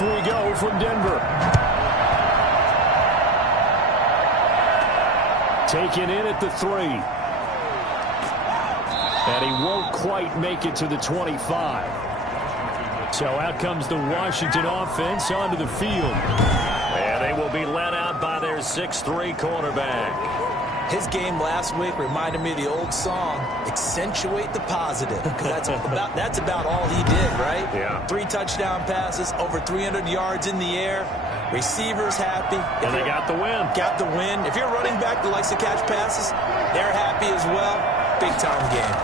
Off we go from Denver. Taken in at the 3. And he won't quite make it to the 25. So out comes the Washington offense onto the field. And they will be led out by their 6'3" quarterback. His game last week reminded me of the old song, accentuate the positive, because that's about all he did, right? Yeah. 3 touchdown passes, over 300 yards in the air, receivers happy. And they got the win. Got the win. If you're running back that likes to catch passes, they're happy as well. Big-time game.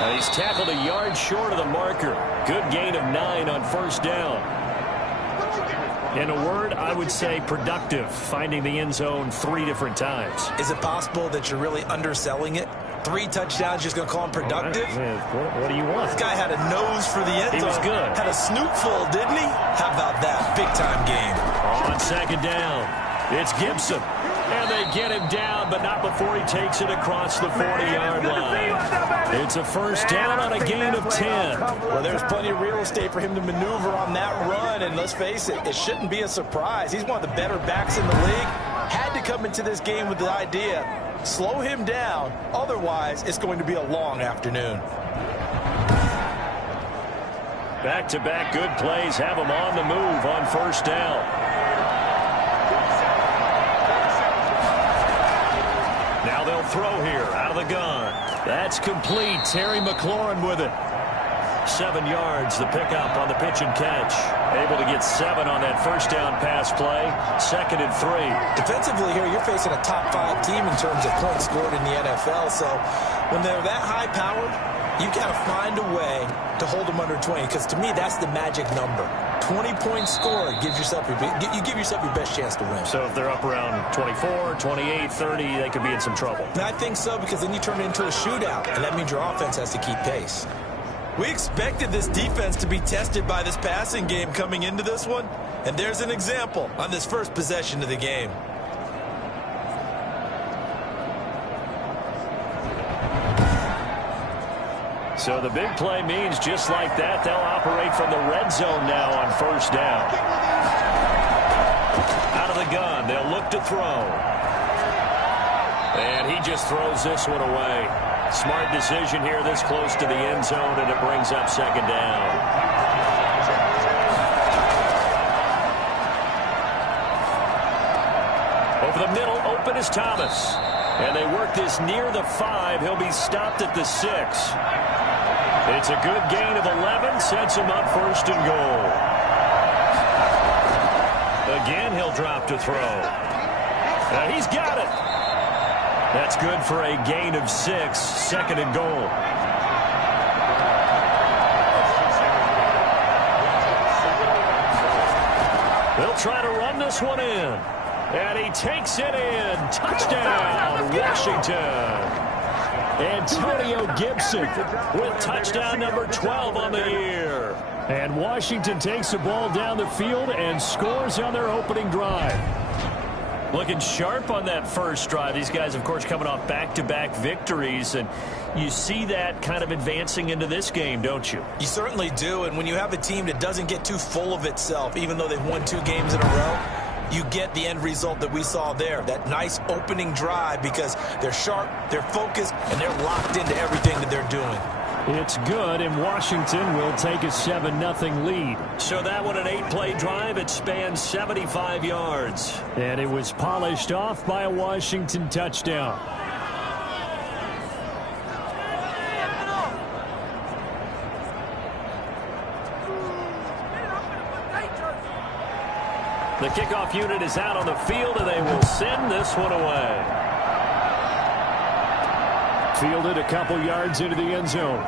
And he's tackled a yard short of the marker. Good gain of 9 on first down. In a word, I would say productive, finding the end zone 3 different times. Is it possible that you're really underselling it? 3 touchdowns, just going to call him productive? What do you want? This guy had a nose for the end zone. He was good. Had a snootful, didn't he? How about that? Big-time game. On second down, it's Gibson. And they get him down, but not before he takes it across the 40-yard line. It's a first down on a gain of 10. Well, there's plenty of real estate for him to maneuver on that run, and let's face it, it shouldn't be a surprise. He's one of the better backs in the league. Had to come into this game with the idea, slow him down, otherwise it's going to be a long afternoon. Back-to-back good plays have him on the move on first down. Now they'll throw here out of the gun. That's complete. Terry McLaurin with it. 7 yards, the pickup on the pitch and catch. Able to get 7 on that first down pass play. 2nd and 3. Defensively here, you're facing a top 5 team in terms of points scored in the NFL. So when they're that high-powered, you got to find a way to hold them under 20. Because to me, that's the magic number. 20-point score gives yourself you give yourself your best chance to win. So if they're up around 24, 28, 30, they could be in some trouble. And I think so, because then you turn it into a shootout, and that means your offense has to keep pace. We expected this defense to be tested by this passing game coming into this one, and there's an example on this first possession of the game. So the big play means just like that, they'll operate from the red zone now on first down. Out of the gun, they'll look to throw. And he just throws this one away. Smart decision here this close to the end zone, and it brings up second down. Over the middle, open is Thomas. And they work this near the 5. He'll be stopped at the 6. It's a good gain of 11, sets him up first and goal. Again, he'll drop to throw. And he's got it. That's good for a gain of 6, 2nd and goal. They'll try to run this one in. And he takes it in. Touchdown, Washington. Antonio Gibson with touchdown number 12 on the year. And Washington takes the ball down the field and scores on their opening drive. Looking sharp on that first drive. These guys, of course, coming off back-to-back victories, and you see that kind of advancing into this game, don't you? You certainly do, and when you have a team that doesn't get too full of itself, even though they've won 2 games in a row, you get the end result that we saw there, that nice opening drive, because they're sharp, they're focused, and they're locked into everything that they're doing. It's good, and Washington will take a 7-0 lead. So that one, an 8-play drive. It spans 75 yards. And it was polished off by a Washington touchdown. The kickoff unit is out on the field, and they will send this one away. Fielded a couple yards into the end zone.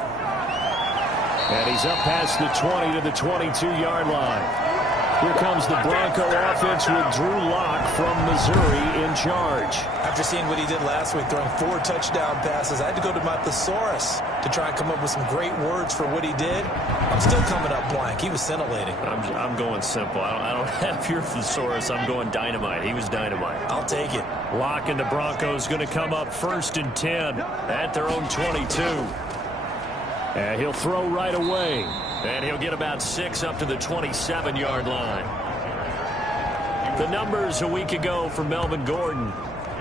And he's up past the 20 to the 22-yard line. Here comes the Bronco offense with Drew Lock from Missouri in charge. After seeing what he did last week, throwing 4 touchdown passes, I had to go to my thesaurus to try and come up with some great words for what he did. I'm still coming up blank. He was scintillating. I'm going simple. I don't have your thesaurus. I'm going dynamite. He was dynamite. I'll take it. Lock and the Broncos going to come up 1st and 10 at their own 22. And he'll throw right away. And he'll get about 6 up to the 27-yard line. The numbers a week ago for Melvin Gordon.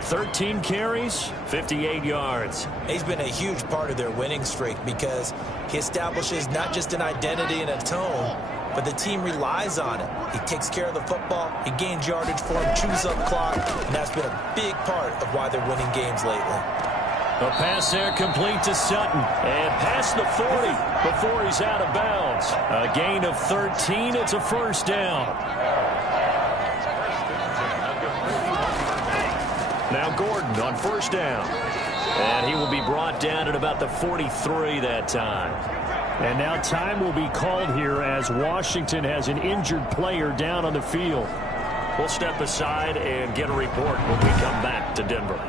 13 carries, 58 yards. He's been a huge part of their winning streak because he establishes not just an identity and a tone, but the team relies on it. He takes care of the football, he gains yardage for him, chews up clock, and that's been a big part of why they're winning games lately. A pass there complete to Sutton. And past the 40 before he's out of bounds. A gain of 13. It's a first down. Now Gordon on first down. And he will be brought down at about the 43 that time. And now time will be called here as Washington has an injured player down on the field. We'll step aside and get a report when we come back to Denver.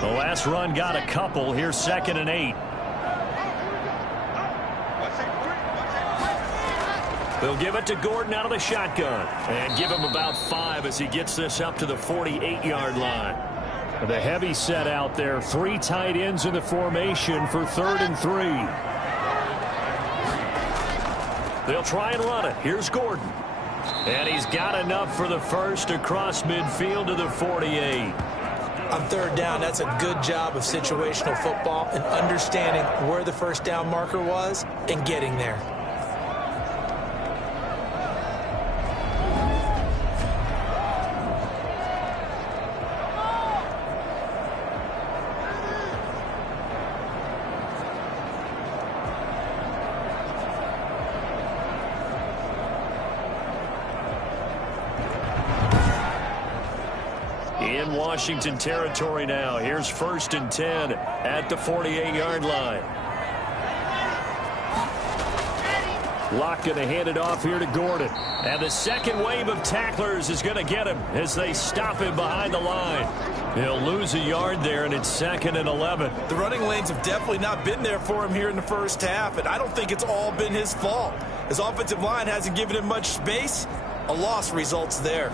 The last run got a couple. Here's 2nd and 8. They'll give it to Gordon out of the shotgun and give him about 5 as he gets this up to the 48-yard line. The heavy set out there. 3 tight ends in the formation for 3rd and 3. They'll try and run it. Here's Gordon. And he's got enough for the first across midfield to the 48. On 3rd down, that's a good job of situational football and understanding where the first down marker was and getting there. In Washington territory now. Here's 1st and 10 at the 48-yard line. Locke going to hand it off here to Gordon. And the second wave of tacklers is going to get him as they stop him behind the line. He'll lose a yard there, and it's 2nd and 11. The running lanes have definitely not been there for him here in the first half, and I don't think it's all been his fault. His offensive line hasn't given him much space. A loss results there.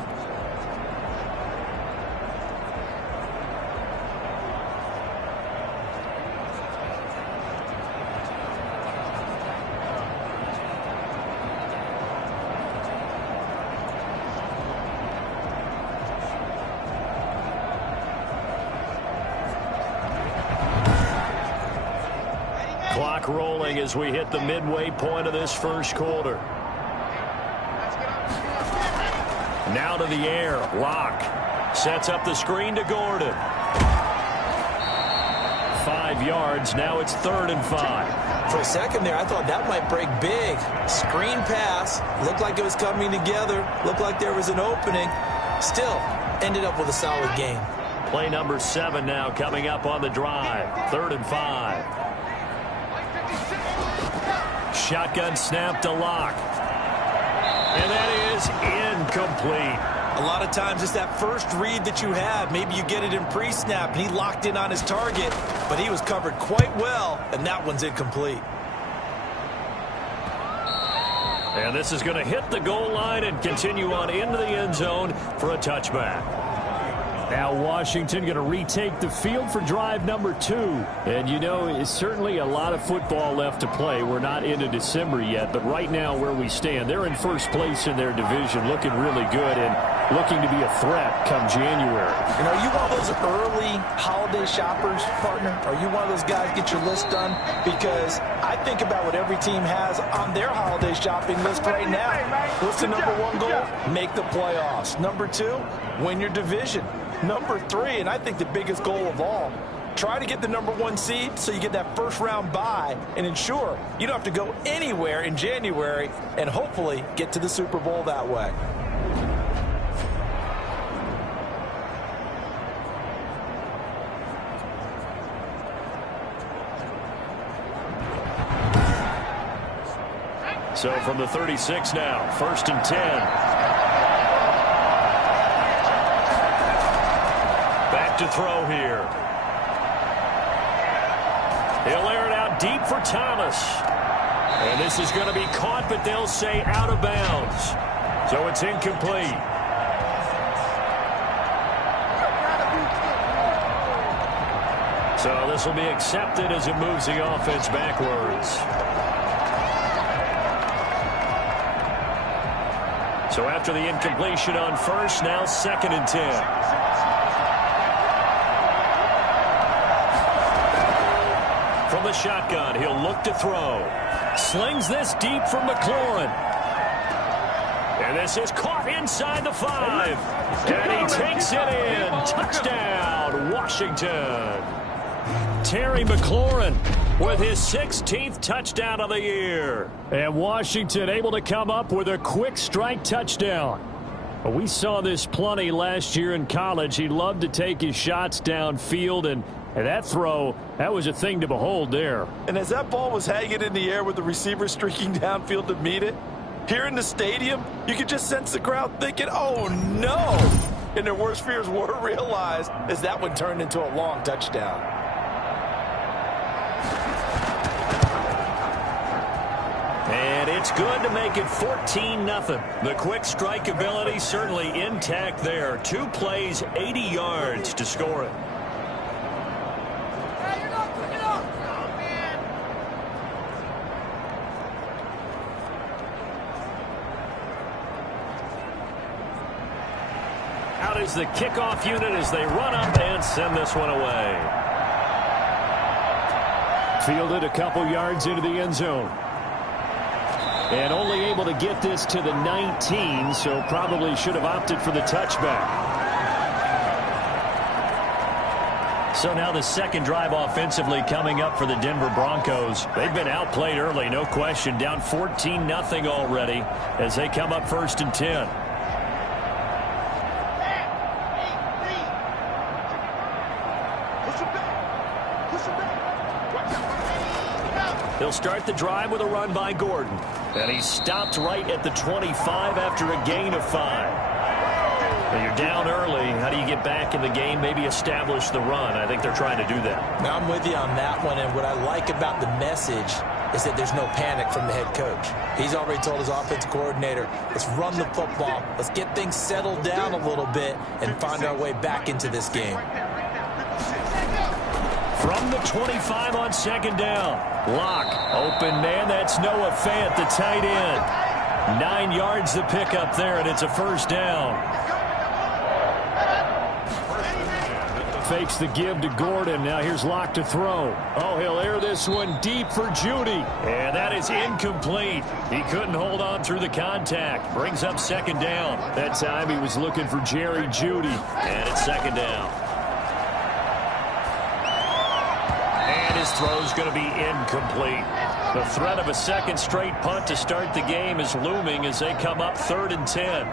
Clock rolling as we hit the midway point of this first quarter. Now to the air. Locke sets up the screen to Gordon. 5 yards. Now it's 3rd and 5. For a second there, I thought that might break big. Screen pass. Looked like it was coming together. Looked like there was an opening. Still ended up with a solid game. Play number 7 now coming up on the drive. 3rd and 5. Shotgun snap to Locke. And that is incomplete. A lot of times it's that first read that you have. Maybe you get it in pre-snap, and he locked in on his target, but he was covered quite well, and that one's incomplete. And this is going to hit the goal line and continue on into the end zone for a touchback. Now Washington going to retake the field for drive number 2. And, you know, it's certainly a lot of football left to play. We're not into December yet, but right now where we stand, they're in first place in their division, looking really good and looking to be a threat come January. You know, are you one of those early holiday shoppers, partner? Are you one of those guys get your list done? Because I think about what every team has on their holiday shopping list right now. What's the number 1 goal? Make the playoffs. Number 2, win your division. Number 3, and I think the biggest goal of all, try to get the number 1 seed so you get that first round bye and ensure you don't have to go anywhere in January and hopefully get to the Super Bowl that way. So from the 36 now, 1st and 10. To throw here. He'll air it out deep for Thomas. And this is going to be caught, but they'll say out of bounds. So it's incomplete. So this will be accepted as it moves the offense backwards. So after the incompletion on first, now 2nd and 10. From the shotgun, he'll look to throw. Slings this deep from McLaurin. And this is caught inside the 5. And he takes it in. Touchdown, Washington. Terry McLaurin with his 16th touchdown of the year. And Washington able to come up with a quick strike touchdown. We saw this plenty last year in college. He loved to take his shots downfield, and that throw, that was a thing to behold there. And as that ball was hanging in the air with the receiver streaking downfield to meet it, here in the stadium, you could just sense the crowd thinking, oh no! And their worst fears were realized as that one turned into a long touchdown. And it's good to make it 14-0. The quick strike ability certainly intact there. 2 plays, 80 yards to score it. Out is the kickoff unit as they run up and send this one away. Fielded a couple yards into the end zone. And only able to get this to the 19, so probably should have opted for the touchback. So now the second drive offensively coming up for the Denver Broncos. They've been outplayed early, no question. Down 14-0 already as they come up 1st and 10. They'll start the drive with a run by Gordon. And he's stopped right at the 25 after a gain of 5. And you're down early. How do you get back in the game, maybe establish the run? I think they're trying to do that. Now I'm with you on that one, and what I like about the message is that there's no panic from the head coach. He's already told his offensive coordinator, let's run the football, let's get things settled down a little bit and find our way back into this game. From the 25 on 2nd down. Lock, open man, that's Noah Fant, the tight end. 9 yards to pick up there, and it's a 1st down. Fakes the give to Gordon. Now here's Lock to throw. Oh, he'll air this one deep for Judy. And that is incomplete. He couldn't hold on through the contact. Brings up 2nd down. That time he was looking for Jerry Judy. And it's 2nd down. His throw is going to be incomplete. The threat of a 2nd straight punt to start the game is looming as they come up 3rd and 10.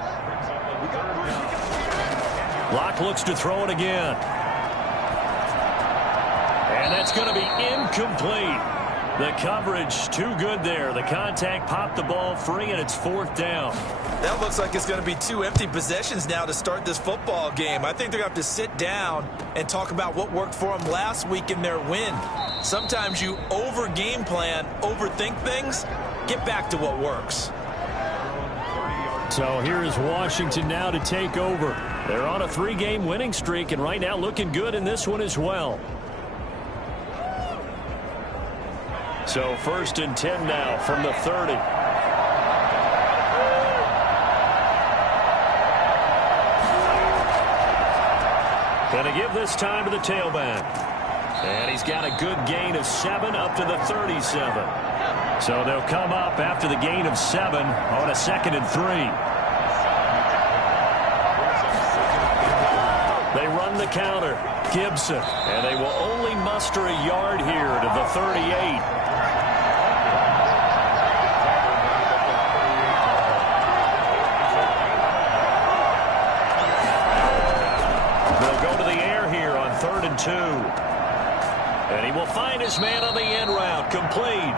Locke looks to throw it again. And that's going to be incomplete. The coverage too good there. The contact popped the ball free, and it's 4th down. That looks like it's going to be 2 empty possessions now to start this football game. I think they're going to have to sit down and talk about what worked for them last week in their win. Sometimes you over-game plan, overthink things. Get back to what works. So here is Washington now to take over. They're on a 3-game winning streak, and right now looking good in this one as well. So 1st and 10 now from the 30. Going to give this time to the tailback. And he's got a good gain of 7 up to the 37. So they'll come up after the gain of 7 on a 2nd and 3. They run the counter. Gibson. And they will only muster a yard here to the 38. And he will find his man on the end route, complete.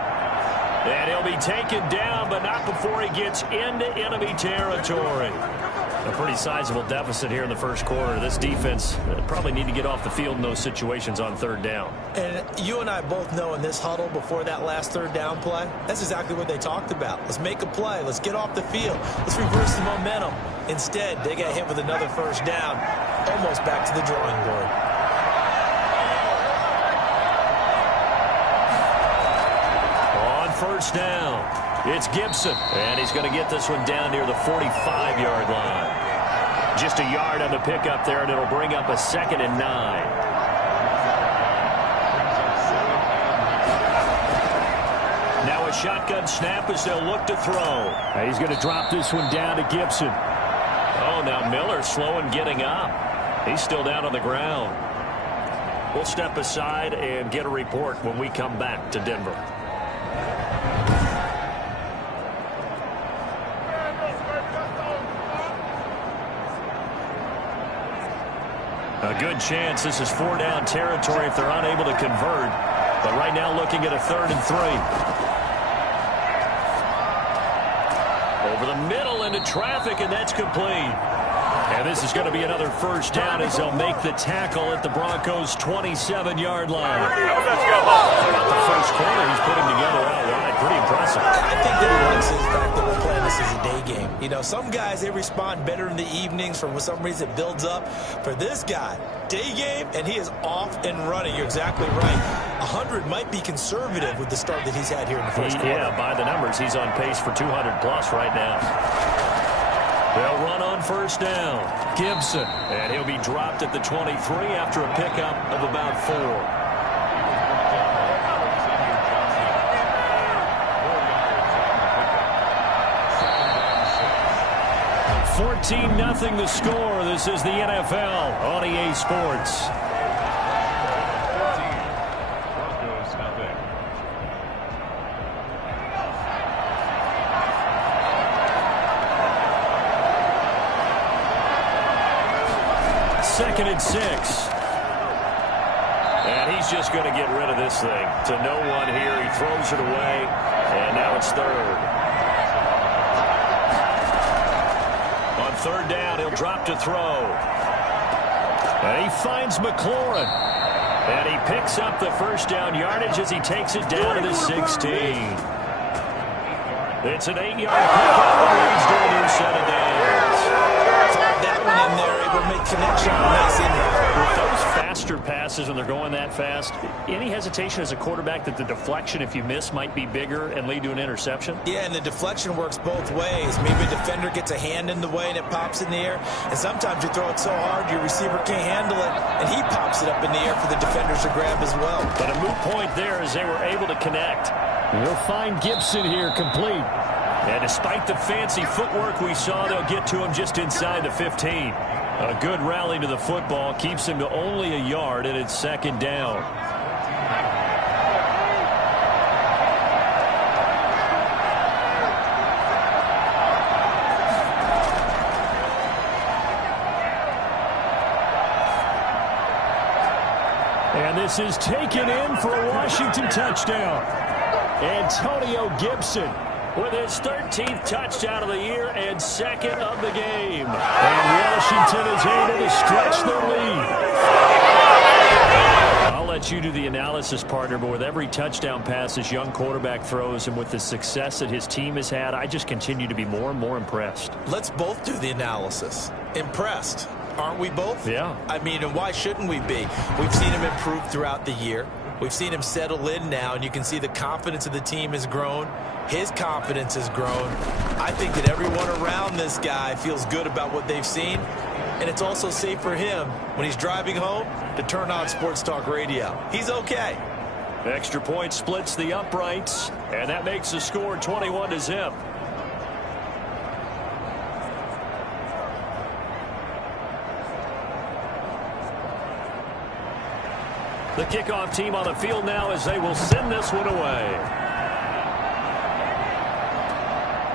And he'll be taken down, but not before he gets into enemy territory. A pretty sizable deficit here in the first quarter. This defense probably need to get off the field in those situations on 3rd down. And you and I both know in this huddle before that last 3rd down play, that's exactly what they talked about. Let's make a play. Let's get off the field. Let's reverse the momentum. Instead, they got hit with another 1st down, almost back to the drawing board. first down. It's Gibson, and he's going to get this one down near the 45-yard line. Just a yard on the pickup there, and it'll bring up a 2nd and 9. Now a shotgun snap as they'll look to throw. He's going to drop this one down to Gibson. Oh, now Miller slow in getting up. He's still down on the ground. We'll step aside and get a report when we come back to Denver. A good chance this is 4-down territory if they're unable to convert. But right now looking at a 3rd and 3. Over the middle into traffic, and that's complete. And this is going to be another first down as they'll make the tackle at the Broncos' 27-yard line. About the first quarter he's putting together out wide. Pretty impressive. I think that he likes the fact that we're playing this as a day game. You know, some guys, they respond better in the evenings. For some reason, it builds up. For this guy, day game, and he is off and running. You're exactly right. 100 might be conservative with the start that he's had here in the first quarter. Yeah, by the numbers, he's on pace for 200-plus right now. They'll run on first down. Gibson. And he'll be dropped at the 23 after a pickup of about 4. 14-0 the score. This is the NFL on EA Sports. Second and 6. And he's just going to get rid of this thing. To no one here. He throws it away. And now it's 3rd. On 3rd down, he'll drop to throw. And he finds McLaurin. And he picks up the first down yardage as he takes it down to the 16. It's an 8-yard pickup and leads to a new set of downs. That one in there, able to make connection. Nice in there. With those faster passes when they're going that fast, any hesitation as a quarterback that the deflection, if you miss, might be bigger and lead to an interception? Yeah, and the deflection works both ways. Maybe a defender gets a hand in the way and it pops in the air. And sometimes you throw it so hard your receiver can't handle it, and he pops it up in the air for the defenders to grab as well. But a moot point there as they were able to connect. We'll find Gibson here complete. And despite the fancy footwork we saw, they'll get to him just inside the 15. A good rally to the football keeps him to only a yard, and it's 2nd down. And this is taken in for a Washington touchdown. Antonio Gibson with his 13th touchdown of the year and 2nd of the game. And Washington is able to stretch their lead. I'll let you do the analysis, partner, but with every touchdown pass this young quarterback throws and with the success that his team has had, I just continue to be more and more impressed. Let's both do the analysis. Impressed. Aren't we both? Yeah. I mean, and why shouldn't we be? We've seen him improve throughout the year. We've seen him settle in now, and you can see the confidence of the team has grown. His confidence has grown. I think that everyone around this guy feels good about what they've seen, and it's also safe for him when he's driving home to turn on Sports Talk Radio. He's okay. Extra point splits the uprights, and that makes the score 21-0. The kickoff team on the field now as they will send this one away.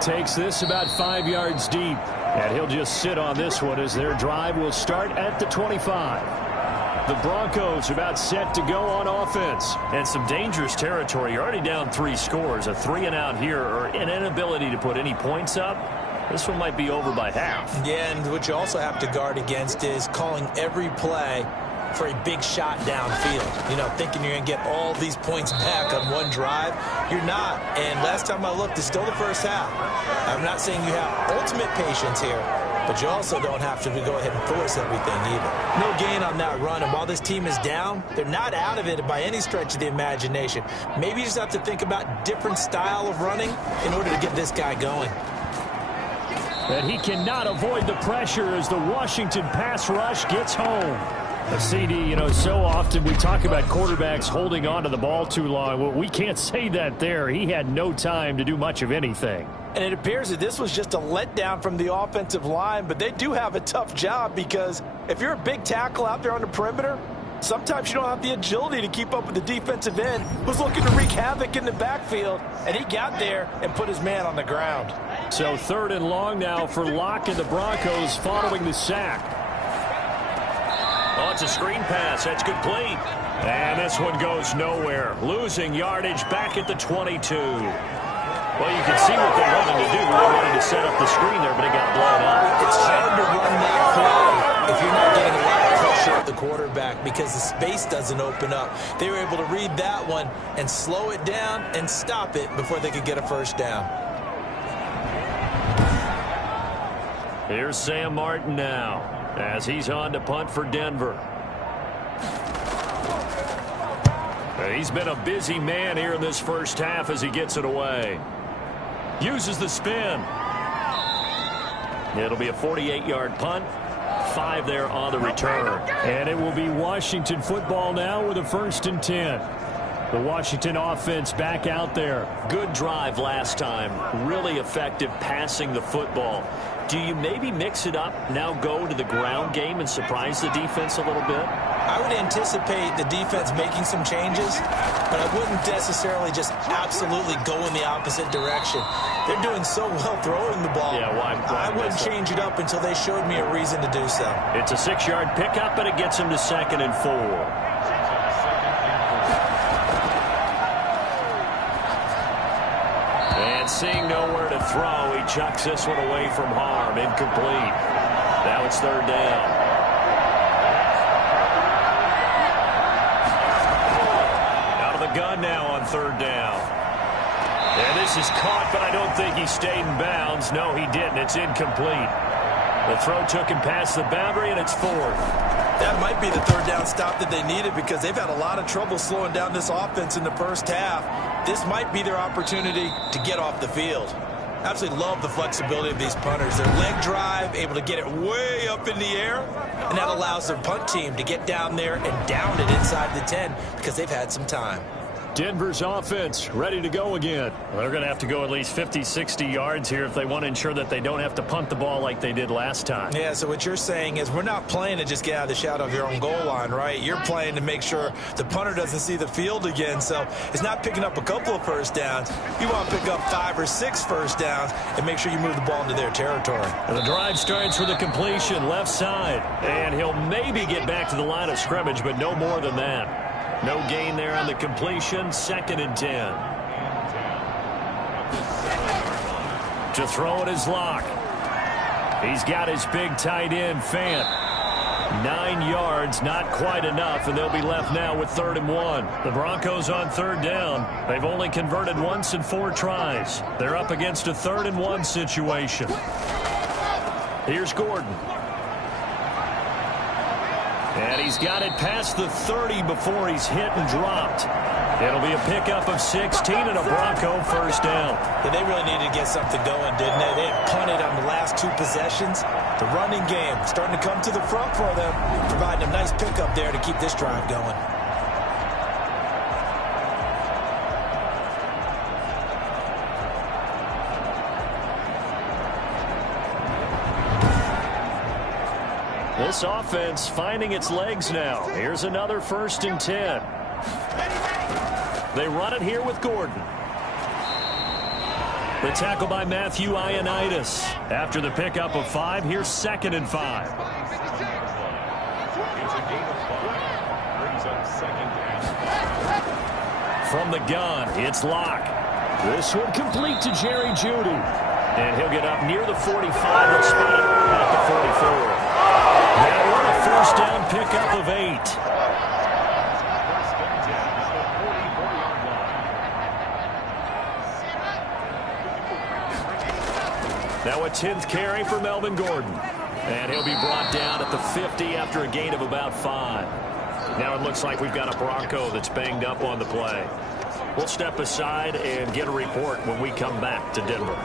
Takes this about 5 yards deep. And he'll just sit on this one as their drive will start at the 25. The Broncos are about set to go on offense. And some dangerous territory. You're already down 3 scores. A 3-and-out here or an inability to put any points up. This one might be over by half. Yeah, and what you also have to guard against is calling every play for a big shot downfield. You know, thinking you're going to get all these points back on one drive. You're not. And last time I looked, it's still the first half. I'm not saying you have ultimate patience here, but you also don't have to go ahead and force everything either. No gain on that run, and while this team is down, they're not out of it by any stretch of the imagination. Maybe you just have to think about different style of running in order to get this guy going. And he cannot avoid the pressure as the Washington pass rush gets home. A CD, you know, so often we talk about quarterbacks holding on to the ball too long. Well, we can't say that there. He had no time to do much of anything. And it appears that this was just a letdown from the offensive line, but they do have a tough job because if you're a big tackle out there on the perimeter, sometimes you don't have the agility to keep up with the defensive end who's looking to wreak havoc in the backfield, and he got there and put his man on the ground. So 3rd and long now for Locke and the Broncos following the sack. Oh, it's a screen pass. That's complete. And this one goes nowhere. Losing yardage back at the 22. Well, you can see what they wanted to do. They wanted to set up the screen there, but it got blown up. It's hard to run that play if you're not getting a lot of pressure at the quarterback because the space doesn't open up. They were able to read that one and slow it down and stop it before they could get a first down. Here's Sam Martin now as he's on to punt for Denver. He's been a busy man here in this first half as he gets it away. Uses the spin. It'll be a 48-yard punt. 5 there on the return. And it will be Washington football now with a 1st and 10. The Washington offense back out there. Good drive last time. Really effective passing the football. Do you maybe mix it up, now go to the ground game and surprise the defense a little bit? I would anticipate the defense making some changes, but I wouldn't necessarily just absolutely go in the opposite direction. They're doing so well throwing the ball. Yeah, why I wouldn't change it up until they showed me a reason to do so. It's a 6-yard pickup, and it gets him to 2nd and 4. Seeing nowhere to throw, he chucks this one away from harm. Incomplete. Now it's 3rd down. Out of the gun now on 3rd down. And this is caught, but I don't think he stayed in bounds. No, he didn't. It's incomplete. The throw took him past the boundary, and it's 4th. That might be the 3rd down stop that they needed because they've had a lot of trouble slowing down this offense in the first half. This might be their opportunity to get off the field. Absolutely love the flexibility of these punters. Their leg drive, able to get it way up in the air, and that allows their punt team to get down there and down it inside the 10 because they've had some time. Denver's offense ready to go again. Well, they're going to have to go at least 50, 60 yards here if they want to ensure that they don't have to punt the ball like they did last time. Yeah, so what you're saying is we're not playing to just get out of the shadow of your own goal line, right? You're playing to make sure the punter doesn't see the field again. So it's not picking up a couple of first downs. You want to pick up 5 or 6 first downs and make sure you move the ball into their territory. And the drive starts with a completion left side. And he'll maybe get back to the line of scrimmage, but no more than that. No gain there on the completion. 2nd and 10. To throw it is Locke. He's got his big tight end, Fant. 9 yards, not quite enough, and they'll be left now with 3rd and 1. The Broncos on 3rd down. They've only converted once in 4 tries. They're up against a 3rd and 1 situation. Here's Gordon. And he's got it past the 30 before he's hit and dropped. It'll be a pickup of 16 and a Bronco first down. Yeah, they really needed to get something going, didn't they? They had punted on the last 2 possessions. The running game starting to come to the front for them, providing a nice pickup there to keep this drive going. This offense finding its legs now. Here's another 1st and 10. They run it here with Gordon. The tackle by Matthew Ioannidis. After the pickup of 5, here's 2nd and 5. From the gun, it's Locke. This one complete to Jerry Jeudy. And he'll get up near the 45 and spot it at the 44. Now what a first down pickup of 8. Now a 10th carry for Melvin Gordon. And he'll be brought down at the 50 after a gain of about 5. Now it looks like we've got a Bronco that's banged up on the play. We'll step aside and get a report when we come back to Denver.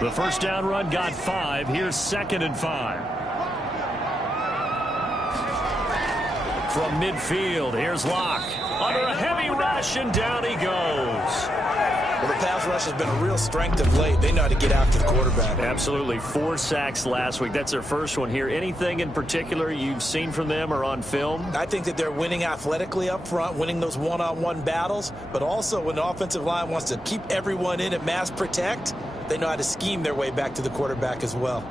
The first down run got 5. Here's 2nd and 5. From midfield, here's Locke. Under a heavy rush, and down he goes. Well, the pass rush has been a real strength of late. They know how to get after the quarterback. Absolutely. 4 sacks last week. That's their first one here. Anything in particular you've seen from them or on film? I think that they're winning athletically up front, winning those one-on-one battles, but also when the offensive line wants to keep everyone in and mass protect, they know how to scheme their way back to the quarterback as well.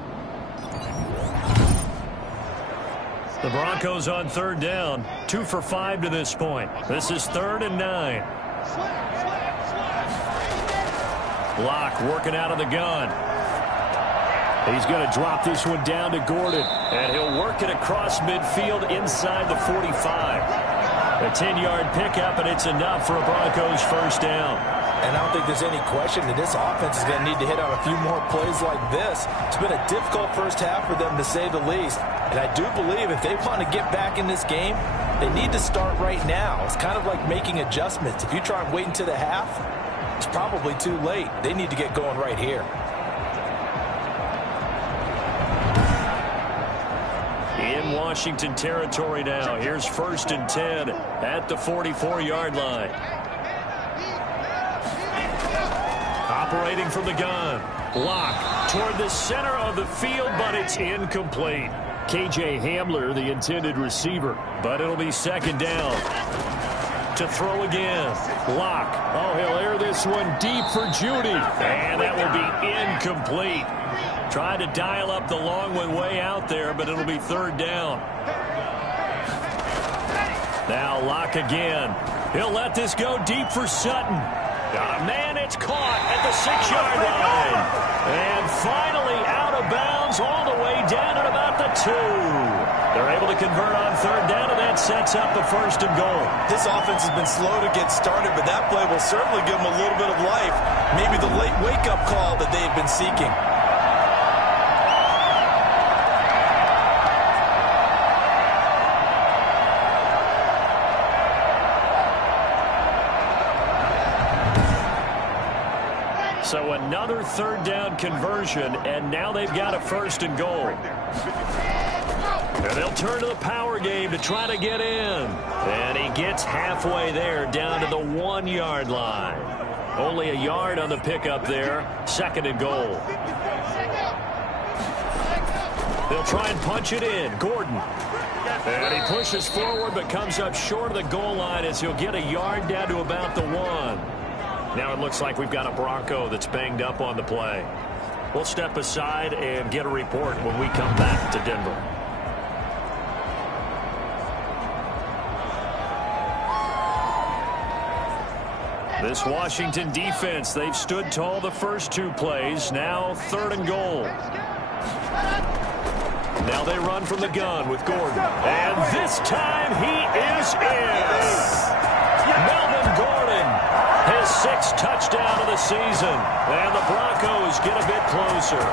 The Broncos on 3rd down. 2 for 5 to this point. This is 3rd and 9. Locke working out of the gun. He's going to drop this one down to Gordon. And he'll work it across midfield inside the 45. A 10-yard pickup, and it's enough for a Broncos first down. And I don't think there's any question that this offense is going to need to hit on a few more plays like this. It's been a difficult first half for them, to say the least. And I do believe if they want to get back in this game, they need to start right now. It's kind of like making adjustments. If you try and wait until the half, it's probably too late. They need to get going right here. In Washington territory now. Here's 1st and 10 at the 44-yard line. Operating from the gun. Locke toward the center of the field, but it's incomplete. K.J. Hamler, the intended receiver, but it'll be 2nd down. To throw again. Locke. Oh, he'll air this one deep for Judy. And that will be incomplete. Tried to dial up the long one way out there, but it'll be 3rd down. Now Locke again. He'll let this go deep for Sutton. Got a man, it's caught at the 6-yard line. And finally out of bounds all the way down at about the 2. They're able to convert on 3rd down, and that sets up the 1st and goal. This offense has been slow to get started, but that play will certainly give them a little bit of life. Maybe the late wake-up call that they've been seeking. So another 3rd down conversion, and now they've got a 1st and goal. And they'll turn to the power game to try to get in. And he gets halfway there, down to the 1-yard line. Only a yard on the pickup there. 2nd and goal. They'll try and punch it in. Gordon. And he pushes forward but comes up short of the goal line as he'll get a yard down to about the 1. Now it looks like we've got a Bronco that's banged up on the play. We'll step aside and get a report when we come back to Denver. This Washington defense, they've stood tall the first 2 plays. Now 3rd and goal. Now they run from the gun with Gordon. And this time he is in. Melvin Gordon, his 6th touchdown of the season. And the Broncos get a bit closer.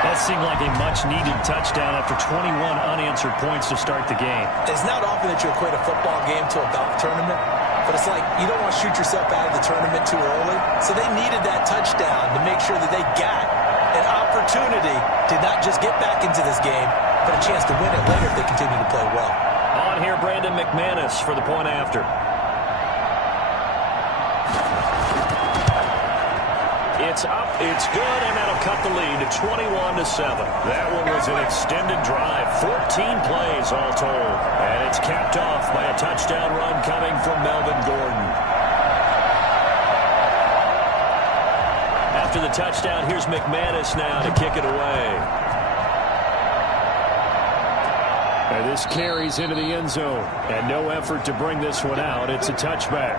That seemed like a much-needed touchdown after 21 unanswered points to start the game. It's not often that you equate a football game to a golf tournament, but it's like you don't want to shoot yourself out of the tournament too early. So they needed that touchdown to make sure that they got an opportunity to not just get back into this game, but a chance to win it later if they continue to play well. On here, Brandon McManus for the point after. It's up, it's good, and that'll cut the lead to 21-7. That one was an extended drive, 14 plays all told. And it's capped off by a touchdown run coming from Melvin Gordon. After the touchdown, here's McManus now to kick it away. And this carries into the end zone. And no effort to bring this one out. It's a touchback.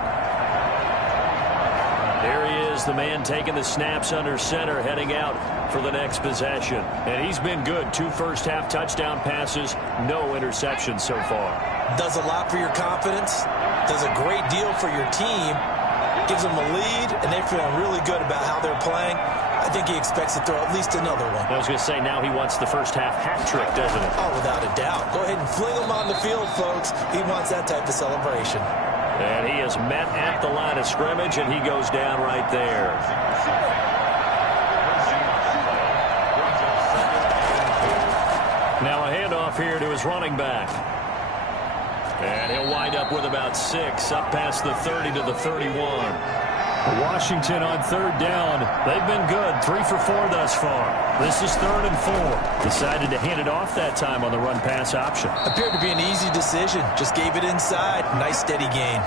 There he is the man taking the snaps under center, heading out for the next possession. And he's been good. 2 first-half touchdown passes, no interceptions so far. Does a lot for your confidence. Does a great deal for your team. Gives them a lead, and they're feeling really good about how they're playing. I think he expects to throw at least another one. I was going to say, now he wants the first-half hat trick, doesn't he? Oh, without a doubt. Go ahead and fling him on the field, folks. He wants that type of celebration. And he is met at the line of scrimmage, and he goes down right there. Now a handoff here to his running back. And he'll wind up with about 6, up past the 30 to the 31. Washington on 3rd down. They've been good, 3 for 4 thus far. This is 3rd and 4. Decided to hand it off that time on the run-pass option. Appeared to be an easy decision. Just gave it inside. Nice steady gain.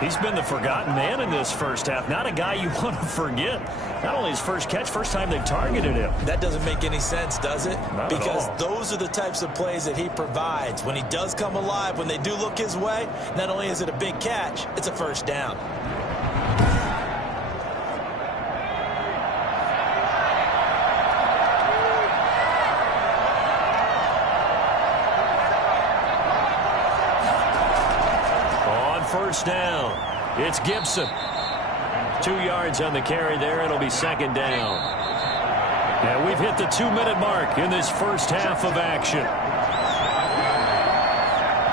He's been the forgotten man in this first half. Not a guy you want to forget. Not only his first catch, first time they've targeted him. That doesn't make any sense, does it? Not because at all. Those are the types of plays that he provides. When he does come alive, when they do look his way, not only is it a big catch, it's a first down. First down. It's Gibson. 2 yards on the carry there. It'll be 2nd down. And we've hit the 2-minute mark in this first half of action.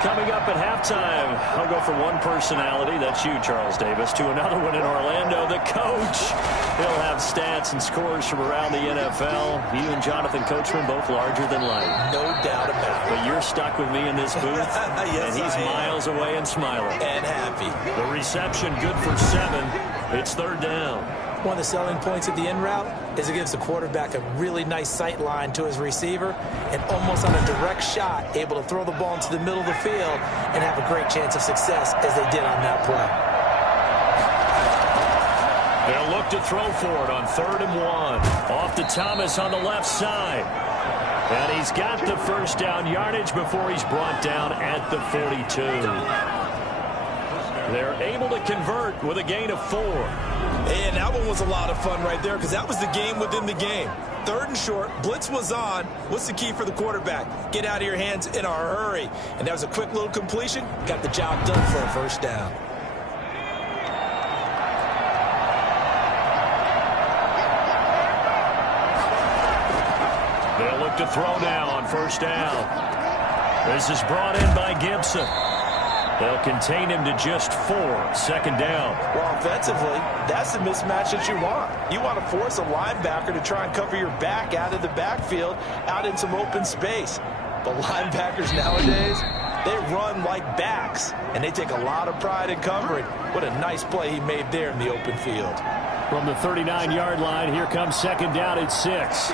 Coming up at halftime, I'll go from one personality, that's you, Charles Davis, to another one in Orlando, the coach. He'll have stats and scores from around the NFL. You and Jonathan Coachman both larger than life. No doubt about it. But you're stuck with me in this booth, yes, and he's miles away and smiling. And happy. The reception good for 7. It's 3rd down. One of the selling points of the in route is it gives the quarterback a really nice sight line to his receiver and almost on a direct shot able to throw the ball into the middle of the field and have a great chance of success as they did on that play. They'll look to throw for it on 3rd and 1. Off to Thomas on the left side. And he's got the first down yardage before he's brought down at the 42. They're able to convert with a gain of 4. And that one was a lot of fun right there because that was the game within the game. 3rd and short, blitz was on. What's the key for the quarterback? Get out of your hands in a hurry. And that was a quick little completion. Got the job done for a first down. They'll look to throw now on 1st down. This is brought in by Gibson. They'll contain him to just 4. 2nd down. Well, offensively, that's the mismatch that you want. You want to force a linebacker to try and cover your back out of the backfield, out in some open space. But linebackers nowadays, they run like backs, and they take a lot of pride in covering. What a nice play he made there in the open field. From the 39-yard line, here comes 2nd down at 6.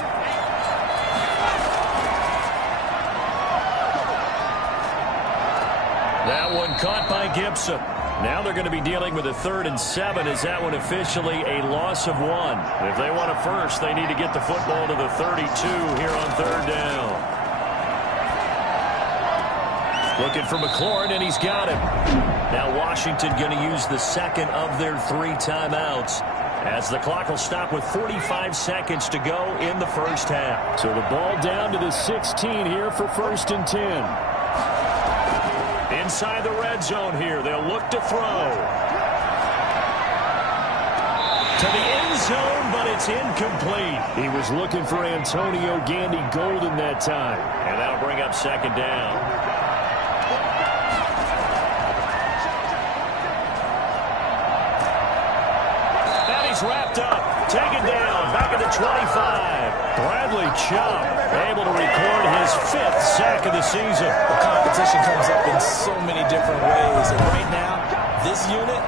That one caught by Gibson. Now they're going to be dealing with a 3rd and 7. Is that one officially a loss of 1? If they want a first, they need to get the football to the 32 here on 3rd down. Looking for McLaurin, and he's got him. Now Washington going to use the 2nd of their 3 timeouts, as the clock will stop with 45 seconds to go in the first half. So the ball down to the 16 here for 1st and 10. Inside the red zone here, they'll look to throw. To the end zone, but it's incomplete. He was looking for Antonio Gandy Golden that time. And that'll bring up 2nd down. And he's wrapped up. Taken down, back at the 25. Bradley Chubb able to record his 5th sack of the season. The competition comes up in so many different ways. And right now, this unit,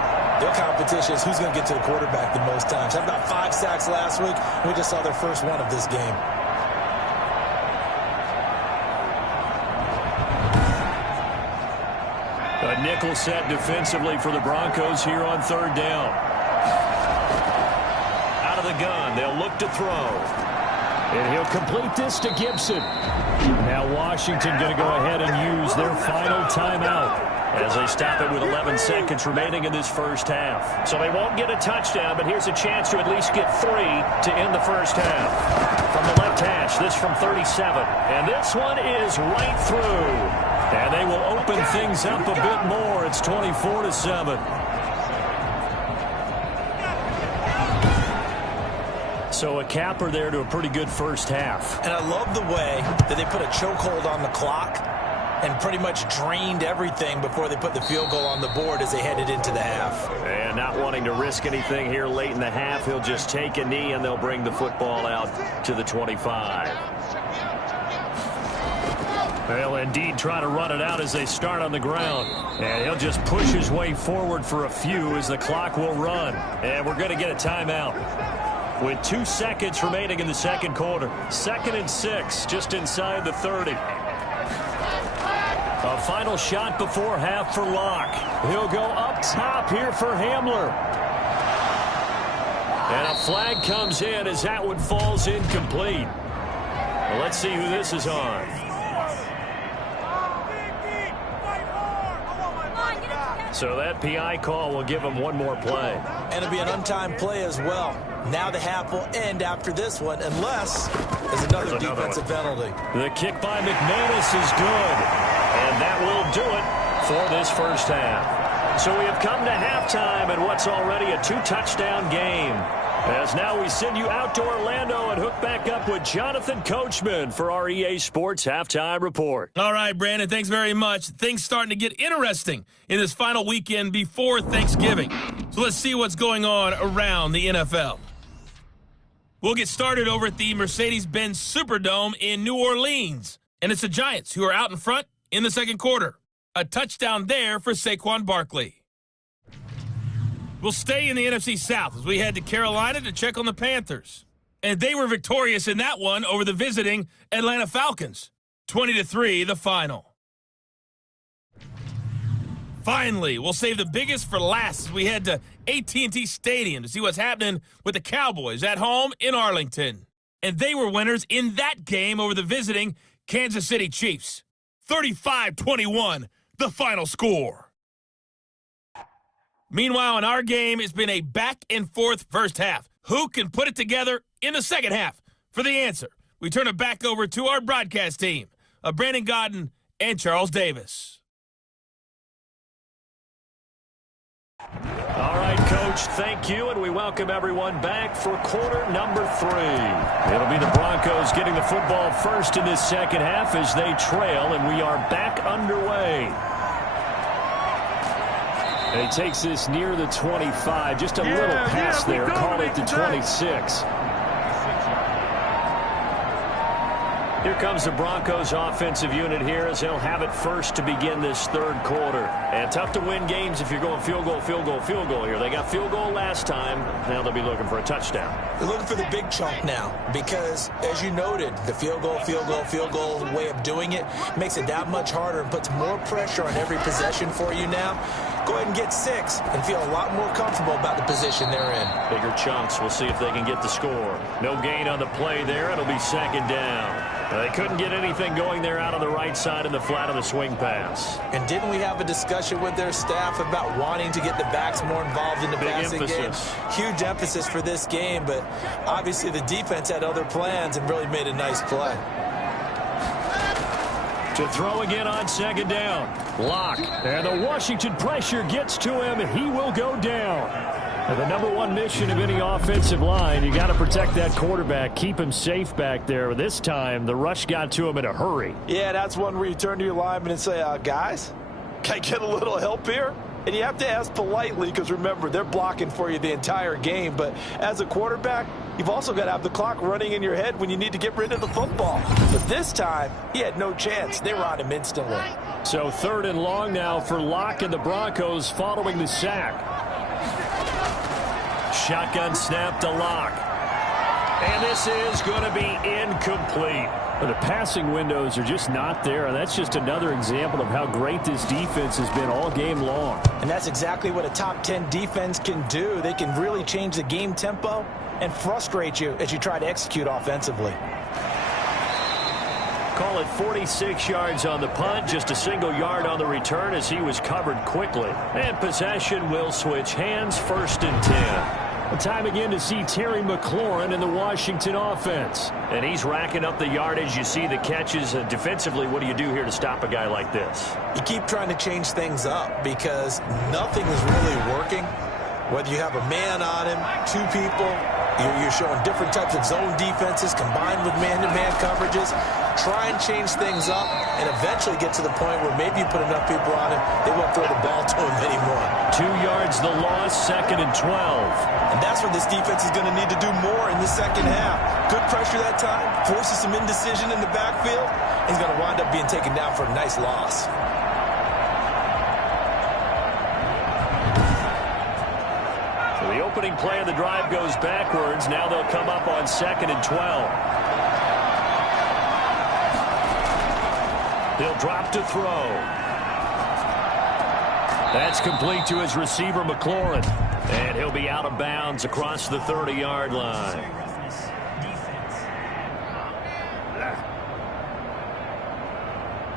their competition is who's going to get to the quarterback the most times. Had about 5 sacks last week. We just saw their first one of this game. A nickel set defensively for the Broncos here on 3rd down. Out of the gun, they'll look to throw. And he'll complete this to Gibson. Now Washington going to go ahead and use their final timeout. as they stop it with 11 seconds remaining in this first half. So they won't get a touchdown, but here's a chance to at least get 3 to end the first half. From the left hash, this from 37. And this one is right through. And they will open things up a bit more. It's 24-7. So a capper there to a pretty good first half. And I love the way that they put a chokehold on the clock and pretty much drained everything before they put the field goal on the board as they headed into the half. And not wanting to risk anything here late in the half, he'll just take a knee and they'll bring the football out to the 25. They'll indeed try to run it out as they start on the ground. And he'll just push his way forward for a few as the clock will run. And we're going to get a timeout with 2 seconds remaining in the second quarter. 2nd and 6, just inside the 30. A final shot before half for Locke. He'll go up top here for Hamler. And a flag comes in as that one falls incomplete. Well, let's see who this is on. So that PI call will give him one more play. And it'll be an untimed play as well. Now the half will end after this one unless there's another defensive penalty. The kick by McManus is good. And that will do it for this first half. So we have come to halftime in what's already a 2-touchdown game. As now we send you out to Orlando and hook back up with Jonathan Coachman for our EA Sports Halftime Report. All right, Brandon, thanks very much. Things starting to get interesting in this final weekend before Thanksgiving. So let's see what's going on around the NFL. We'll get started over at the Mercedes-Benz Superdome in New Orleans. And it's the Giants who are out in front in the second quarter. A touchdown there for Saquon Barkley. We'll stay in the NFC South as we head to Carolina to check on the Panthers. And they were victorious in that one over the visiting Atlanta Falcons. 20-3, the final. Finally, we'll save the biggest for last as we head to AT&T Stadium to see what's happening with the Cowboys at home in Arlington. And they were winners in that game over the visiting Kansas City Chiefs. 35-21, the final score. Meanwhile, in our game, it's been a back-and-forth first half. Who can put it together in the second half? For the answer, we turn it back over to our broadcast team of Brandon Godden and Charles Davis. All right, Coach, thank you, and we welcome everyone back for quarter number 3. It'll be the Broncos getting the football first in this second half as they trail, and we are back underway. And he takes this near the 25, just a little pass there, call it the 26. Here comes the Broncos offensive unit here as they'll have it first to begin this third quarter. And tough to win games if you're going field goal, field goal, field goal here. They got field goal last time. Now they'll be looking for a touchdown. They're looking for the big chunk now because, as you noted, the field goal way of doing it makes it that much harder and puts more pressure on every possession for you now. Go ahead and get 6 and feel a lot more comfortable about the position they're in. Bigger chunks. We'll see if they can get the score. No gain on the play there. It'll be second down. They couldn't get anything going there out on the right side in the flat of the swing pass. And didn't we have a discussion with their staff about wanting to get the backs more involved in the passing game? Huge emphasis for this game, but obviously the defense had other plans and really made a nice play. To throw again on second down. Locke. And the Washington pressure gets to him. He will go down. And the number one mission of any offensive line, you got to protect that quarterback, keep him safe back there. This time, the rush got to him in a hurry. Yeah, that's one where you turn to your lineman and say, guys, can I get a little help here? And you have to ask politely because, remember, they're blocking for you the entire game. But as a quarterback, you've also got to have the clock running in your head when you need to get rid of the football. But this time, he had no chance. They were on him instantly. So 3rd and long now for Locke and the Broncos following the sack. Shotgun snap to Locke. And this is going to be incomplete. The passing windows are just not there, and that's just another example of how great this defense has been all game long. And that's exactly what a top 10 defense can do. They can really change the game tempo and frustrate you as you try to execute offensively. Call it 46 yards on the punt, just a single yard on the return as he was covered quickly. And possession will switch hands, 1st and 10. Time again to see Terry McLaurin in the Washington offense. And he's racking up the yardage. You see the catches. Defensively, what do you do here to stop a guy like this? You keep trying to change things up because nothing is really working. Whether you have a man on him, 2 people, you're showing different types of zone defenses combined with man-to-man coverages. Try and change things up and eventually get to the point where maybe you put enough people on him, they won't throw the ball to him anymore. 2 yards the loss, 2nd and 12. And that's where this defense is going to need to do more in the second half. Good pressure that time, forces some indecision in the backfield. He's going to wind up being taken down for a nice loss. The opening play of the drive goes backwards. Now they'll come up on 2nd and 12. He'll drop to throw. That's complete to his receiver, McLaurin. And he'll be out of bounds across the 30-yard line.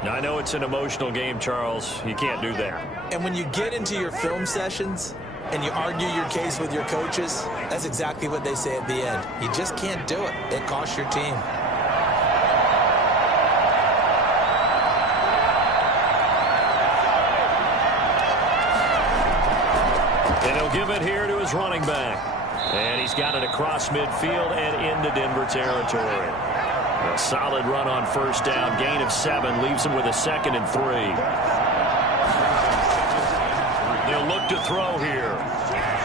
Now, I know it's an emotional game, Charles. You can't do that. And when you get into your film sessions and you argue your case with your coaches, that's exactly what they say at the end. You just can't do it. It costs your team. And he'll give it here to his running back. And he's got it across midfield and into Denver territory. A solid run on 1st down. Gain of 7 leaves him with a 2nd and 3. They'll look to throw here.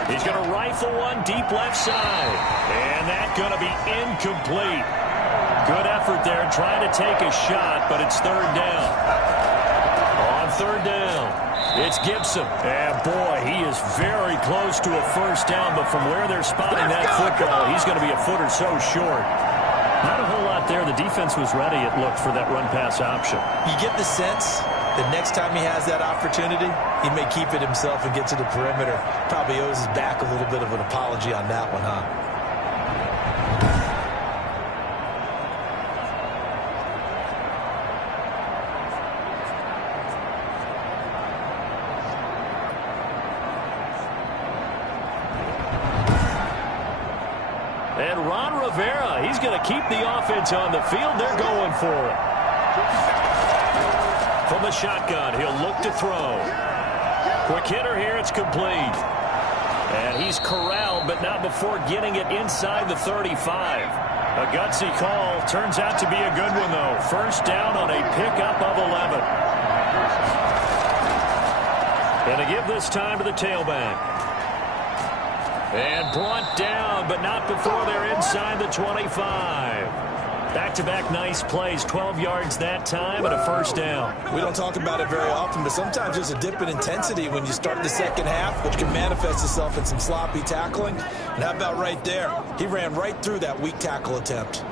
He's going to rifle one deep left side. And that's going to be incomplete. Good effort there trying to take a shot, but it's 3rd down. On 3rd down, it's Gibson. And boy, he is very close to a 1st down, but from where they're spotting that football, he's going to be a foot or so short. Not a whole lot there. The defense was ready, it looked, for that run-pass option. You get the sense that next time he has that opportunity, he may keep it himself and get to the perimeter. Probably owes his back a little bit of an apology on that one, huh? And Ron Rivera, he's going to keep the offense on the field. They're going for it. From the shotgun, he'll look to throw. Quick hitter here, it's complete. And he's corralled, but not before getting it inside the 35. A gutsy call. Turns out to be a good one, though. 1st down on a pickup of 11. And to give this time to the tailback. And brought down, but not before they're inside the 25. Back-to-back nice plays, 12 yards that time and a 1st down. We don't talk about it very often, but sometimes there's a dip in intensity when you start the second half, which can manifest itself in some sloppy tackling. And how about right there? He ran right through that weak tackle attempt.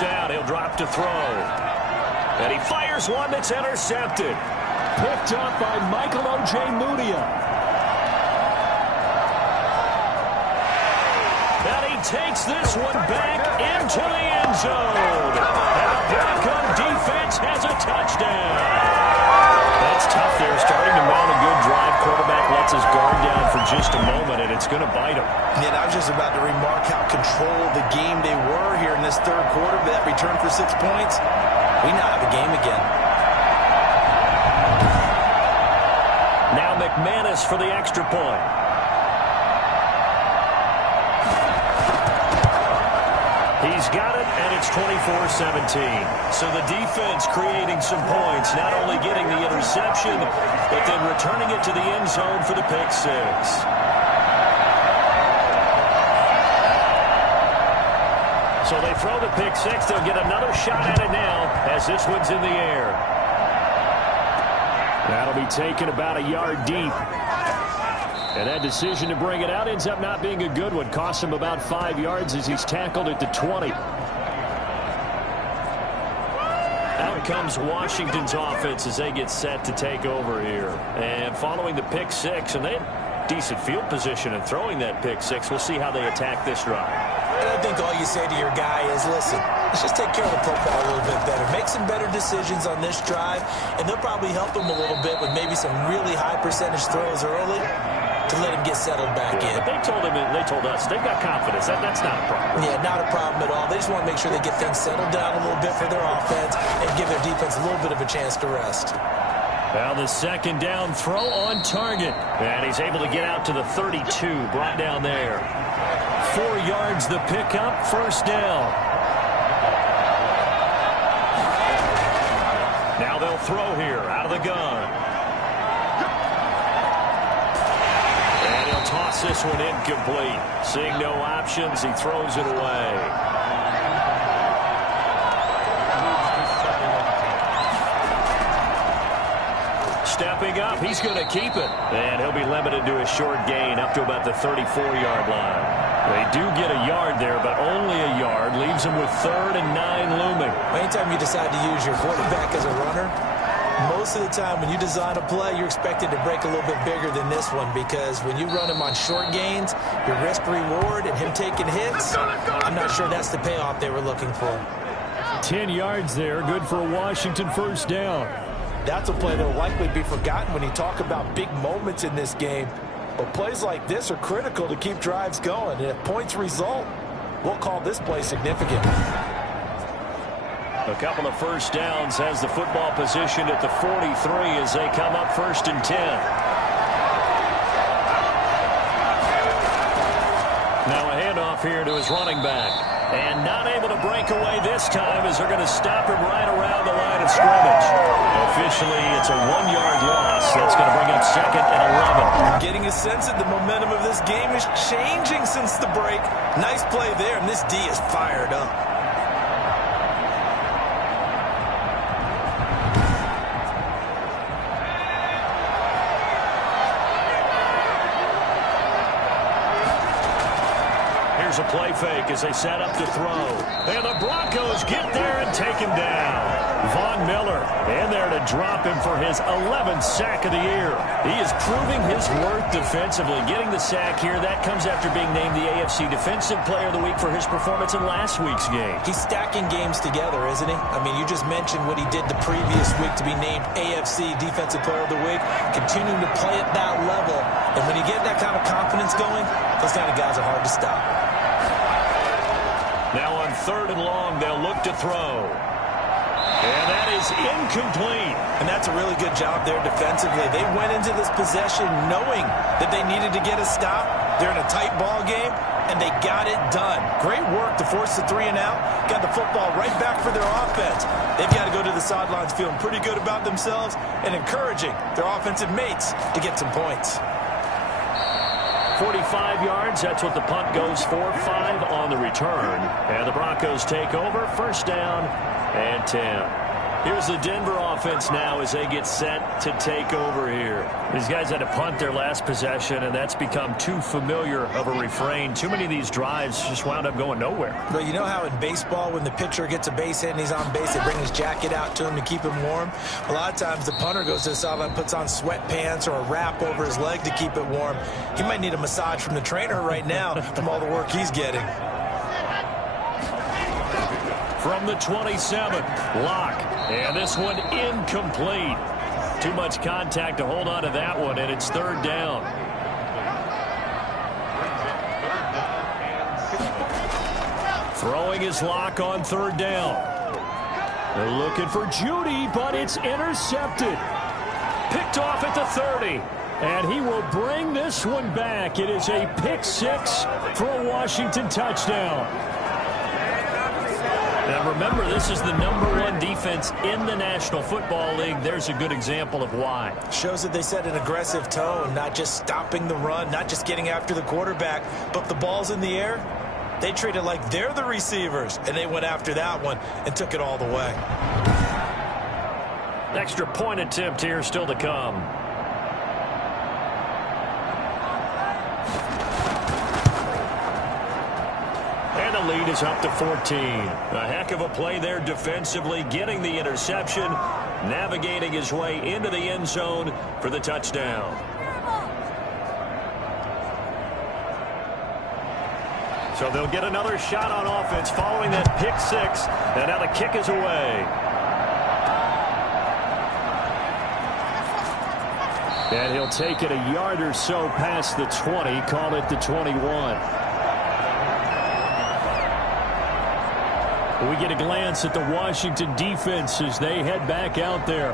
Down, he'll drop to throw. And he fires one that's intercepted. Picked up by Michael O.J. Mudia. And he takes this one back into the end zone. And the Bronco defense has a touchdown. That's tough there, starting to mount a good drive. Quarterback lets his guard down for just a moment, and it's going to bite him. Yeah, I was just about to remark how controlled the game they were here in this 3rd quarter. But that return for 6 points, we now have a game again. Now McManus for the extra point. He's got it, and it's 24-17. So the defense creating some points, not only getting the interception, but then returning it to the end zone for the pick 6. So they throw the pick 6. They'll get another shot at it now as this one's in the air. That'll be taken about a yard deep. And that decision to bring it out ends up not being a good one. Costs him about 5 yards as he's tackled at the 20. Out comes Washington's offense as they get set to take over here. And following the pick six, and they had decent field position in throwing that pick six. We'll see how they attack this drive. And I think all you say to your guy is, listen, let's just take care of the football a little bit better. Make some better decisions on this drive, and they'll probably help him a little bit with maybe some really high percentage throws early to let him get settled back in. But they told us they've got confidence. That's not a problem. Yeah, not a problem at all. They just want to make sure they get things settled down a little bit for their offense and give their defense a little bit of a chance to rest. Now the second down throw on target. And he's able to get out to the 32, brought down there. 4 yards the pickup, first down. Now they'll throw here out of the gun. And he'll toss this one incomplete. Seeing no options, he throws it away. Stepping up, he's going to keep it. And he'll be limited to a short gain up to about the 34-yard line. They do get a yard there, but only a yard. Leaves them with 3rd and 9 looming. Anytime you decide to use your quarterback as a runner, most of the time when you design a play, you're expected to break a little bit bigger than this one, because when you run him on short gains, your risk-reward and him taking hits, I'm not sure that's the payoff they were looking for. 10 yards there, good for a Washington first down. That's a play that will likely be forgotten when you talk about big moments in this game. But plays like this are critical to keep drives going. And if points result, we'll call this play significant. A couple of first downs has the football positioned at the 43 as they come up 1st and 10. Now a handoff here to his running back. And not able to break away this time as they're going to stop him right around the line of scrimmage. Officially, it's a 1-yard loss. That's going to bring up 2nd and 11. Getting a sense that the momentum of this game is changing since the break. Nice play there, and this D is fired up. Here's a play fake as they set up to throw. And the Broncos get there and take him down. Von Miller in there to drop him for his 11th sack of the year. He is proving his worth defensively. Getting the sack here, that comes after being named the AFC Defensive Player of the Week for his performance in last week's game. He's stacking games together, isn't he? I mean, you just mentioned what he did the previous week to be named AFC Defensive Player of the Week, continuing to play at that level. And when you get that kind of confidence going, those kind of guys are hard to stop. Now on 3rd and long, they'll look to throw. And that is incomplete. And that's a really good job there defensively. They went into this possession knowing that they needed to get a stop. They're in a tight ball game, and they got it done. Great work to force the 3 and out. Got the football right back for their offense. They've got to go to the sidelines feeling pretty good about themselves and encouraging their offensive mates to get some points. 45 yards, that's what the punt goes for. 5 on the return. And the Broncos take over. First down and 10. Here's the Denver offense now as they get set to take over here. These guys had to punt their last possession, and that's become too familiar of a refrain. Too many of these drives just wound up going nowhere. But you know how in baseball, when the pitcher gets a base hit and he's on base, they bring his jacket out to him to keep him warm? A lot of times the punter goes to the sideline, puts on sweatpants or a wrap over his leg to keep it warm. He might need a massage from the trainer right now from all the work he's getting. From the 27, Locke. And this one incomplete. Too much contact to hold on to that one, and it's 3rd down. Throwing his Locke on 3rd down. They're looking for Judy, but it's intercepted. Picked off at the 30. And he will bring this one back. It is a pick 6 for a Washington touchdown. And remember, this is the #1 defense in the National Football League. There's a good example of why. Shows that they set an aggressive tone, not just stopping the run, not just getting after the quarterback, but if the ball's in the air, they treat it like they're the receivers, and they went after that one and took it all the way. Extra point attempt here still to come. the lead is up to 14. A heck of a play there defensively, getting the interception, navigating his way into the end zone for the touchdown. So they'll get another shot on offense following that pick six, and now the kick is away. And he'll take it a yard or so past the 20, call it the 21. We get a glance at the Washington defense as they head back out there.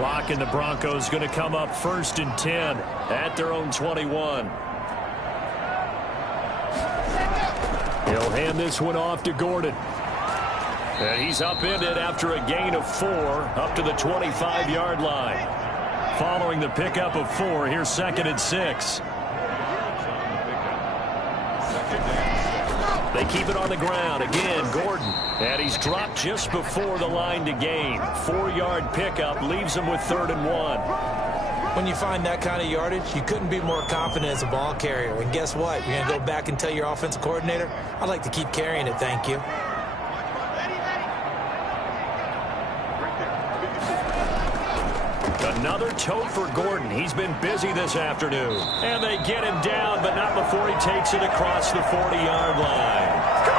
Locke and the Broncos going to come up 1st and 10 at their own 21. He'll hand this one off to Gordon. And he's upended after a gain of 4 up to the 25-yard line. Following the pickup of 4, here's 2nd and 6. They keep it on the ground. Again, Gordon. And he's dropped just before the line to gain. 4-yard pickup leaves him with 3rd and 1. When you find that kind of yardage, you couldn't be more confident as a ball carrier. And guess what? You're going to go back and tell your offensive coordinator, I'd like to keep carrying it, thank you. Another tote for Gordon. He's been busy this afternoon. And they get him down, but not before he takes it across the 40-yard line.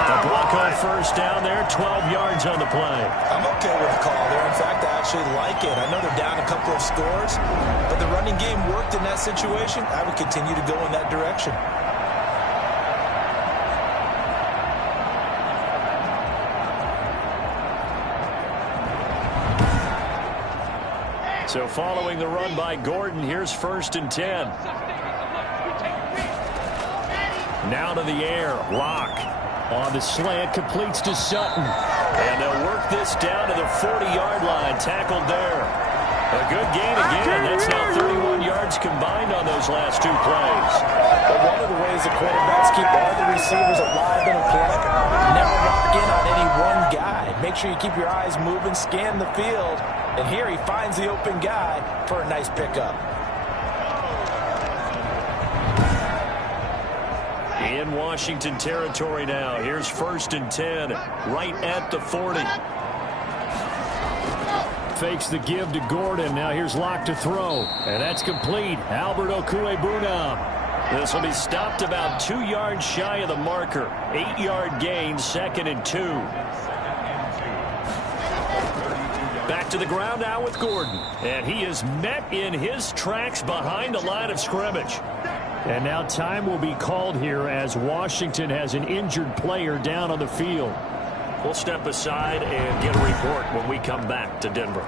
The Bronco first down there, 12 yards on the play. I'm okay with the call there. In fact, I actually like it. I know they're down a couple of scores, but the running game worked in that situation. I would continue to go in that direction. So following the run by Gordon, here's 1st and 10. Now to the air. Locke on the slant, completes to Sutton. And they'll work this down to the 40-yard line. Tackled there. A good gain again. That's now 31 yards combined on those last 2 plays. But one of the ways the quarterbacks keep all the receivers alive in a play, never lock in on any one guy. Make sure you keep your eyes moving, scan the field. And here he finds the open guy for a nice pickup. In Washington territory now. Here's 1st and 10, right at the 40. Fakes the give to Gordon. Now here's Locke to throw. And that's complete. Albert Okwuegbunam. This will be stopped about 2 yards shy of the marker. 8-yard gain, 2nd and 2. Back to the ground now with Gordon. And he is met in his tracks behind the line of scrimmage. And now time will be called here as Washington has an injured player down on the field. We'll step aside and get a report when we come back to Denver.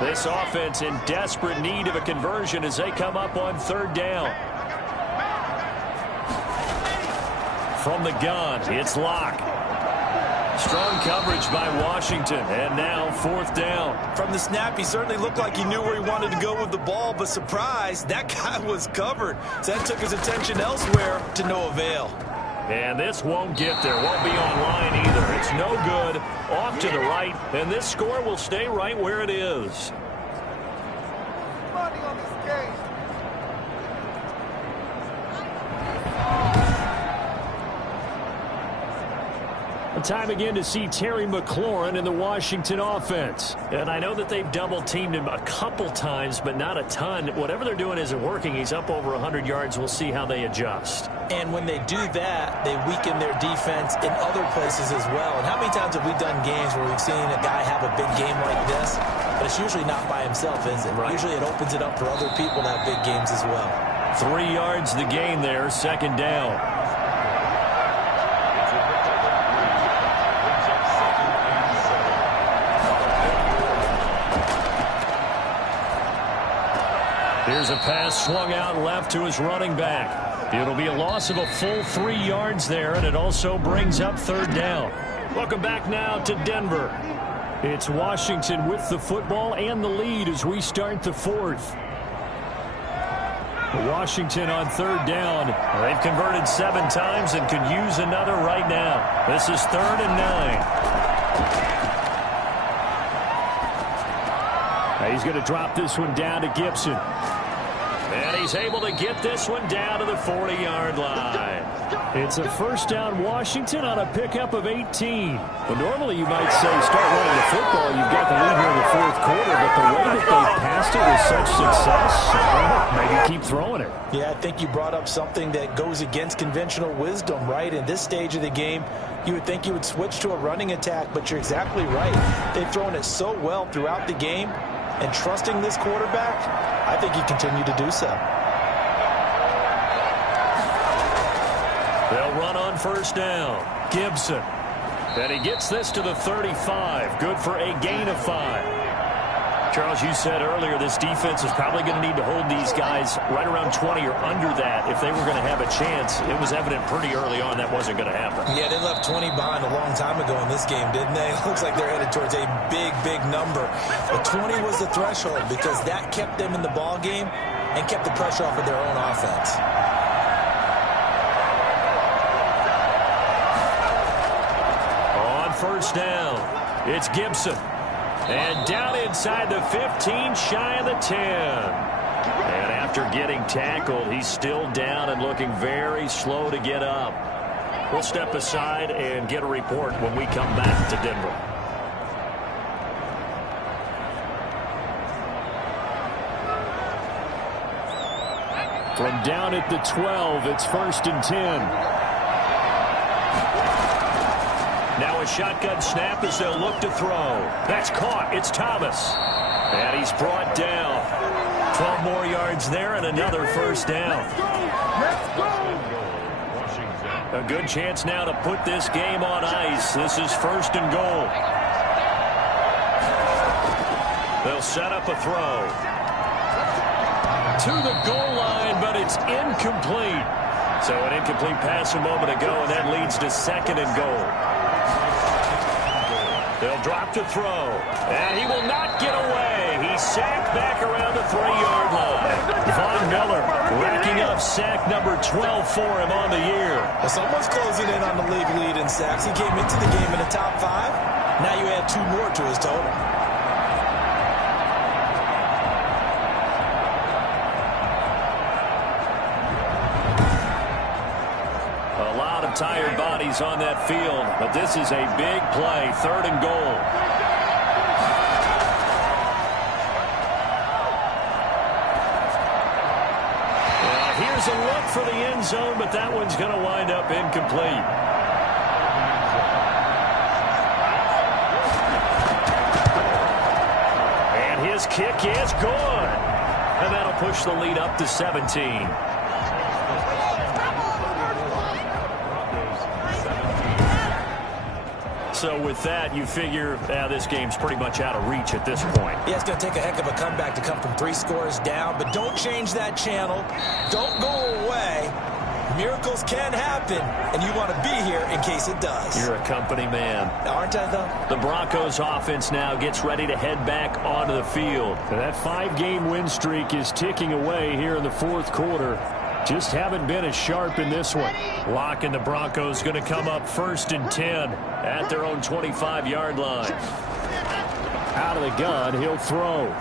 This offense in desperate need of a conversion as they come up on 3rd down. From the gun, it's Locke. Strong coverage by Washington, and now 4th down. From the snap, he certainly looked like he knew where he wanted to go with the ball, but surprise, that guy was covered. So that took his attention elsewhere to no avail. And this won't get there, won't be online either. It's no good, off to the right, and this score will stay right where it is. Money on this game. Time again to see Terry McLaurin in the Washington offense. And I know that they've double-teamed him a couple times, but not a ton. Whatever they're doing isn't working. He's up over 100 yards. We'll see how they adjust. And when they do that, they weaken their defense in other places as well. And how many times have we done games where we've seen a guy have a big game like this? But it's usually not by himself, is it? Right. Usually it opens it up for other people to have big games as well. 3 yards the gain there, 2nd down. Here's a pass swung out left to his running back. It'll be a loss of a full 3 yards there, and it also brings up 3rd down. Welcome back now to Denver. It's Washington with the football and the lead as we start the 4th. Washington on third down. They've converted 7 times and could use another right now. This is 3rd and 9. He's going to drop this one down to Gibson. And he's able to get this one down to the 40-yard line. It's a first down Washington on a pickup of 18. Well, normally you might say start running the football. You've got the lead here in the 4th quarter, but the way that they passed it with such success, maybe keep throwing it. Yeah, I think you brought up something that goes against conventional wisdom, right? In this stage of the game, you would think you would switch to a running attack, but you're exactly right. They've thrown it so well throughout the game, and trusting this quarterback, I think you continue to do so. They'll run on first down. Gibson. And he gets this to the 35. Good for a gain of 5. Charles, you said earlier this defense is probably going to need to hold these guys right around 20 or under that if they were going to have a chance. It was evident pretty early on that wasn't going to happen. Yeah, they left 20 behind a long time ago in this game, didn't they? It looks like they're headed towards a big, big number. But 20 was the threshold because that kept them in the ball game and kept the pressure off of their own offense. On first down, it's Gibson. And down inside the 15, shy of the 10. And after getting tackled, he's still down and looking very slow to get up. We'll step aside and get a report when we come back to Denver. From down at the 12, it's 1st and 10. Now a shotgun snap as they'll look to throw. That's caught. It's Thomas. And he's brought down. 12 more yards there and another first down. A good chance now to put this game on ice. This is 1st and goal. They'll set up a throw. To the goal line, but it's incomplete. So an incomplete pass a moment ago, and that leads to 2nd and goal. They'll drop to throw, and he will not get away. He's sacked back around the 3-yard line. Von Miller racking up sack number 12 for him on the year. Well, someone's closing in on the league lead in sacks. He came into the game in the top 5. Now you add 2 more to his total. Tired bodies on that field, but this is a big play. 3rd and goal. Here's a look for the end zone, but that one's going to wind up incomplete. And his kick is good. And that'll push the lead up to 17. So with that, you figure this game's pretty much out of reach at this point. Yeah, it's going to take a heck of a comeback to come from 3 scores down, but don't change that channel. Don't go away. Miracles can happen, and you want to be here in case it does. You're a company man. Aren't I, though? The Broncos offense now gets ready to head back onto the field. That 5-game win streak is ticking away here in the 4th quarter. Just haven't been as sharp in this one. Locke and the Broncos going to come up 1st and 10 at their own 25-yard line. Out of the gun, he'll throw.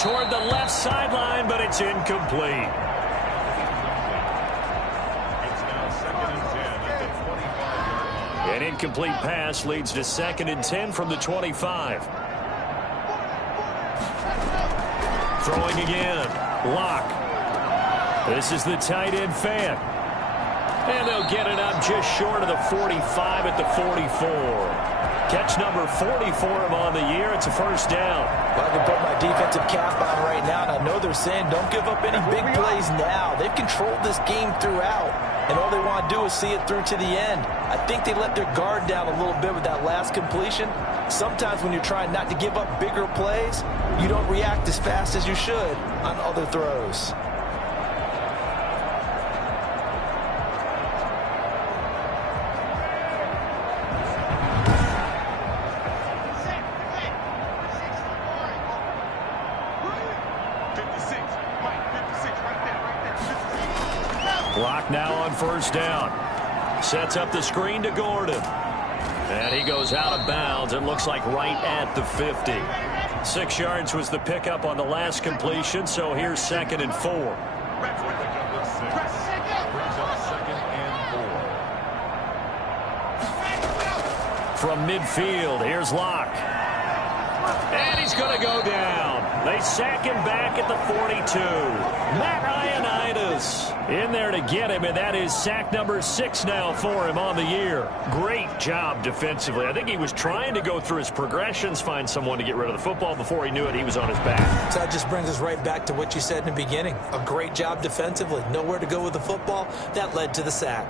Toward the left sideline, but it's incomplete. An incomplete pass leads to 2nd and 10 from the 25. Throwing again. Locke. This is the tight end fan. And they'll get it up just short of the 45 at the 44. Catch number 40 for him on the year. It's a first down. Well, I can put my defensive cap on right now, and I know they're saying don't give up any big plays now. They've controlled this game throughout, and all they want to do is see it through to the end. I think they let their guard down a little bit with that last completion. Sometimes when you're trying not to give up bigger plays, you don't react as fast as you should on other throws. on first down. Sets up the screen to Gordon. And he goes out of bounds. It looks like right at the 50. 6 yards was the pickup on the last completion, so here's 2nd and 4. From midfield, here's Locke. And he's going to go down. They sack him back at the 42. Matt Ioannidis in there to get him, and that is sack number 6 now for him on the year. Great job defensively. I think he was trying to go through his progressions, find someone to get rid of the football. Before he knew it, he was on his back. So that just brings us right back to what you said in the beginning. A great job defensively. Nowhere to go with the football. That led to the sack.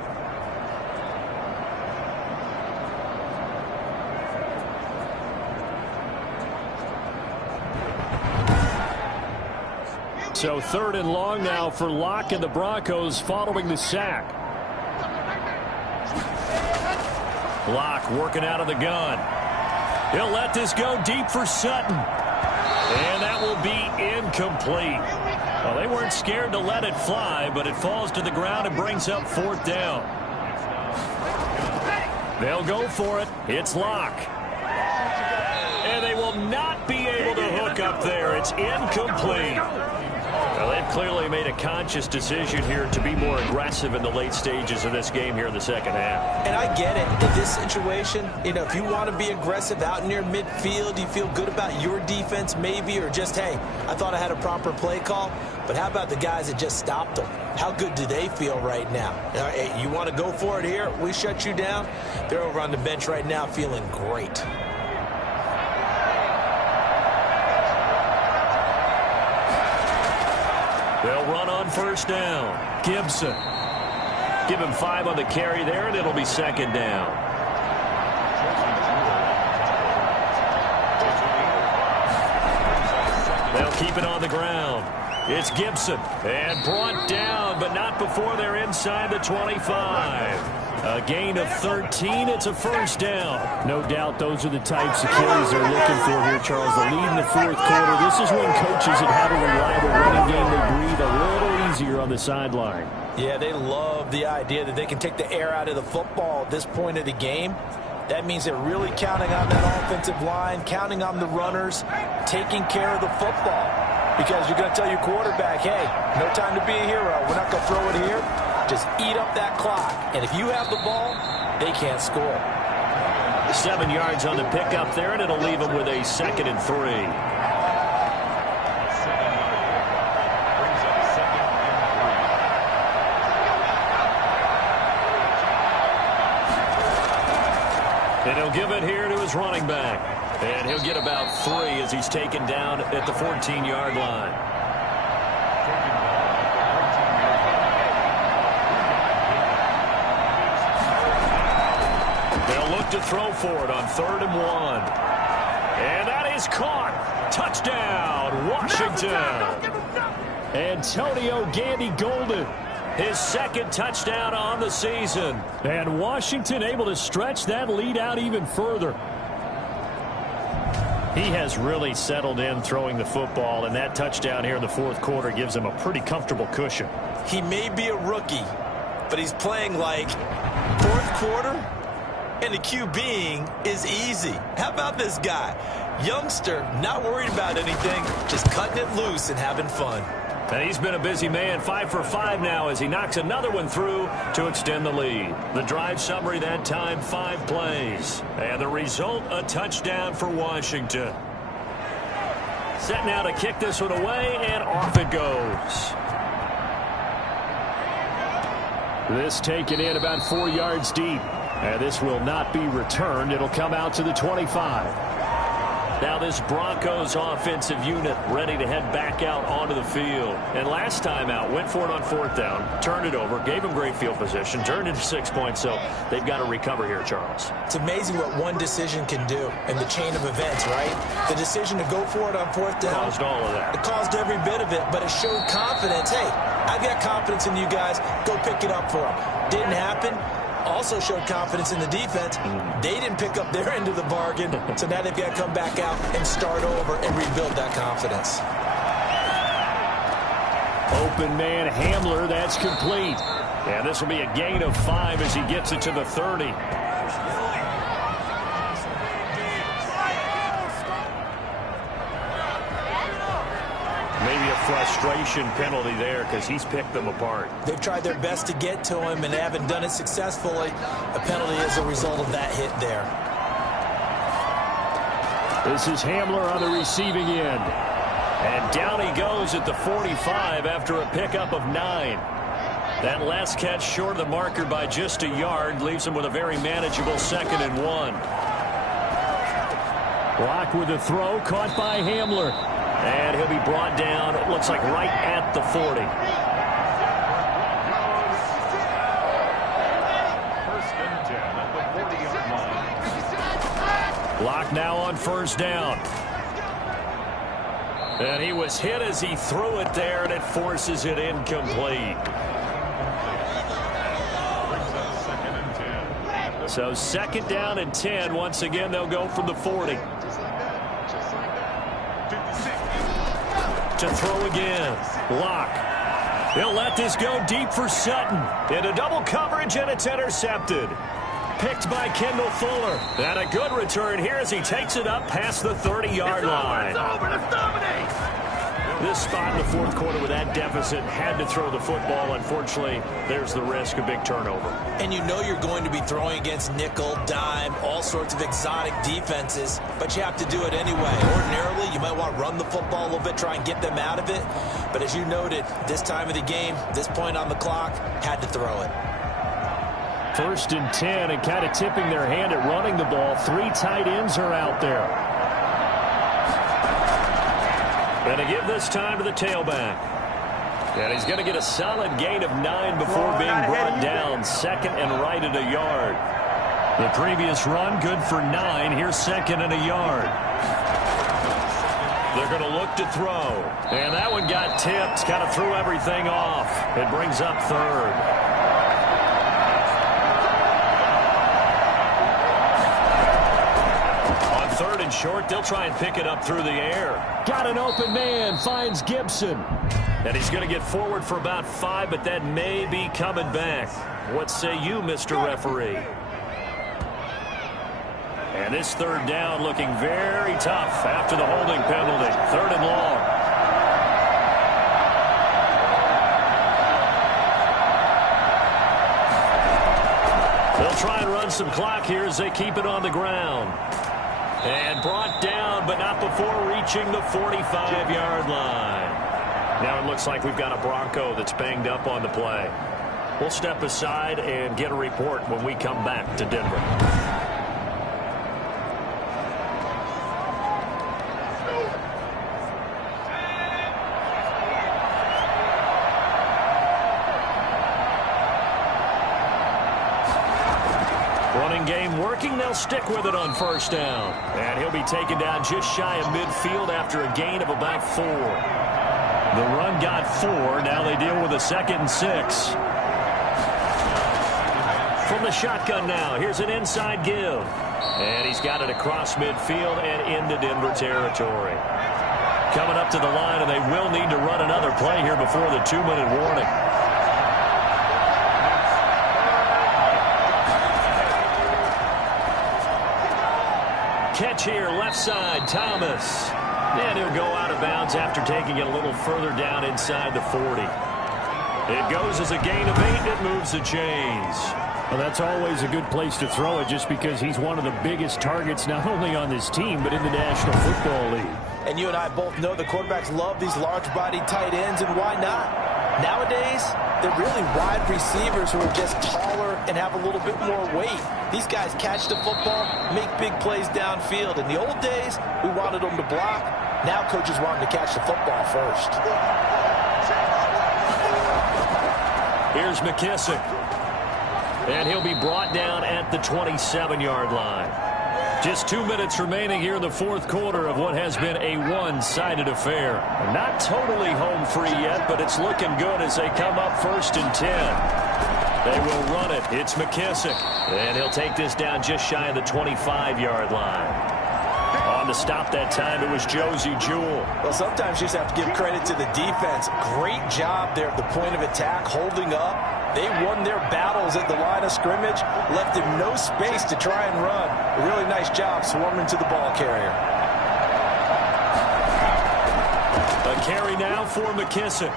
So 3rd and long now for Locke and the Broncos following the sack. Locke working out of the gun. He'll let this go deep for Sutton. And that will be incomplete. Well, they weren't scared to let it fly, but it falls to the ground and brings up 4th down. They'll go for it. It's Locke. And they will not be able to hook up there. It's incomplete. Well, they've clearly made a conscious decision here to be more aggressive in the late stages of this game here in the second half. And I get it. In this situation, if you want to be aggressive out near midfield, you feel good about your defense maybe, or just, hey, I thought I had a proper play call. But how about the guys that just stopped them? How good do they feel right now? Hey, you want to go for it here? We shut you down. They're over on the bench right now feeling great. They'll run on first down. Gibson. Give him 5 on the carry there, and it'll be 2nd down. They'll keep it on the ground. It's Gibson. And brought down, but not before they're inside the 25. A gain of 13. It's a 1st down. No doubt those are the types of carries they're looking for here, Charles. The lead in the 4th quarter. This is when coaches that have a reliable running game, they breathe a little easier on the sideline. Yeah, they love the idea that they can take the air out of the football at this point of the game. That means they're really counting on that offensive line, counting on the runners, taking care of the football. Because you're going to tell your quarterback, hey, no time to be a hero. We're not going to throw it here. Just eat up that clock. And if you have the ball, they can't score. 7 yards on the pickup there, and it'll leave them with a 2nd and 3. And he'll give it here to his running back. And he'll get about 3 as he's taken down at the 14-yard line. They'll look to throw for it on 3rd and 1. And that is caught. Touchdown, Washington. Antonio Gandy Golden. His 2nd touchdown on the season. And Washington able to stretch that lead out even further. He has really settled in throwing the football, and that touchdown here in the 4th quarter gives him a pretty comfortable cushion. He may be a rookie, but he's playing like 4th quarter, and the QBing is easy. How about this guy? Youngster, not worried about anything, just cutting it loose and having fun. And he's been a busy man, 5 for 5 now as he knocks another one through to extend the lead. The drive summary that time, 5 plays. And the result, a touchdown for Washington. Set now to kick this one away, and off it goes. This taken in about 4 yards deep. And this will not be returned. It'll come out to the 25. Now this Broncos offensive unit ready to head back out onto the field. And last time out, went for it on 4th down, turned it over, gave them great field position, turned into 6 points, so they've got to recover here, Charles. It's amazing what one decision can do in the chain of events, right? The decision to go for it on 4th down. Caused all of that. It caused every bit of it, but it showed confidence. Hey, I've got confidence in you guys. Go pick it up for them. Didn't happen. Also showed confidence in the defense. They didn't pick up their end of the bargain, so now they've got to come back out and start over and rebuild that confidence. Open man Hamler, that's complete. And this will be a gain of 5 as he gets it to the 30. Maybe a frustration penalty there because he's picked them apart. They've tried their best to get to him and haven't done it successfully. A penalty is a result of that hit there. This is Hamler on the receiving end. And down he goes at the 45 after a pickup of 9. That last catch short of the marker by just a yard leaves him with a very manageable 2nd and 1. Block with a throw, caught by Hamler. And he'll be brought down, it looks like right at the 40. Block now on 1st down. And he was hit as he threw it there, and it forces it incomplete. So 2nd down and 10. Once again, they'll go from the 40. To throw again. Block. He'll let this go deep for Sutton. Into double coverage, and it's intercepted. Picked by Kendall Fuller. And a good return here as he takes it up past the 30-yard line. This spot in the 4th quarter with that deficit had to throw the football. Unfortunately, there's the risk of big turnover. And you know you're going to be throwing against nickel, dime, all sorts of exotic defenses, but you have to do it anyway. Ordinarily, you might want to run the football a little bit, try and get them out of it. But as you noted, this time of the game, this point on the clock, had to throw it. 1st and 10, and kind of tipping their hand at running the ball. 3 tight ends are out there. And to give this time to the tailback. And he's going to get a solid gain of 9 before being brought down. 2nd and right at a yard. The previous run, good for 9. Here's 2nd and a yard. They're going to look to throw. And that one got tipped. Kind of threw everything off. It brings up 3rd. Third and short, they'll try and pick it up through the air. Got an open man, finds Gibson. And he's going to get forward for about 5, but that may be coming back. What say you, Mr. Referee? And this 3rd down looking very tough after the holding penalty. 3rd and long. They'll try and run some clock here as they keep it on the ground. And brought down, but not before reaching the 45-yard line. Now it looks like we've got a Bronco that's banged up on the play. We'll step aside and get a report when we come back to Denver. Running game working. They'll stick with it on 1st down. And he'll be taken down just shy of midfield after a gain of about 4. The run got 4. Now they deal with a 2nd and 6. From the shotgun now, here's an inside give. And he's got it across midfield and into Denver territory. Coming up to the line, and they will need to run another play here before the 2-minute warning. Catch here, left side, Thomas. And he'll go out of bounds after taking it a little further down inside the 40. It goes as a gain of 8, and it moves the chains. Well, that's always a good place to throw it just because he's one of the biggest targets not only on this team but in the National Football League. And you and I both know the quarterbacks love these large-bodied tight ends, and why not? Nowadays, they're really wide receivers who are just taller and have a little bit more weight. These guys catch the football, make big plays downfield. In the old days, we wanted them to block. Now coaches want them to catch the football first. Here's McKissick. And he'll be brought down at the 27-yard line. Just 2 minutes remaining here in the 4th quarter of what has been a one-sided affair. Not totally home free yet, but it's looking good as they come up 1st and 10. They will run it. It's McKissick. And he'll take this down just shy of the 25-yard line. On the stop that time, it was Josie Jewell. Well, sometimes you just have to give credit to the defense. Great job there at the point of attack, holding up. They won their battles at the line of scrimmage, left him no space to try and run. A really nice job swarming to the ball carrier. A carry now for McKissick.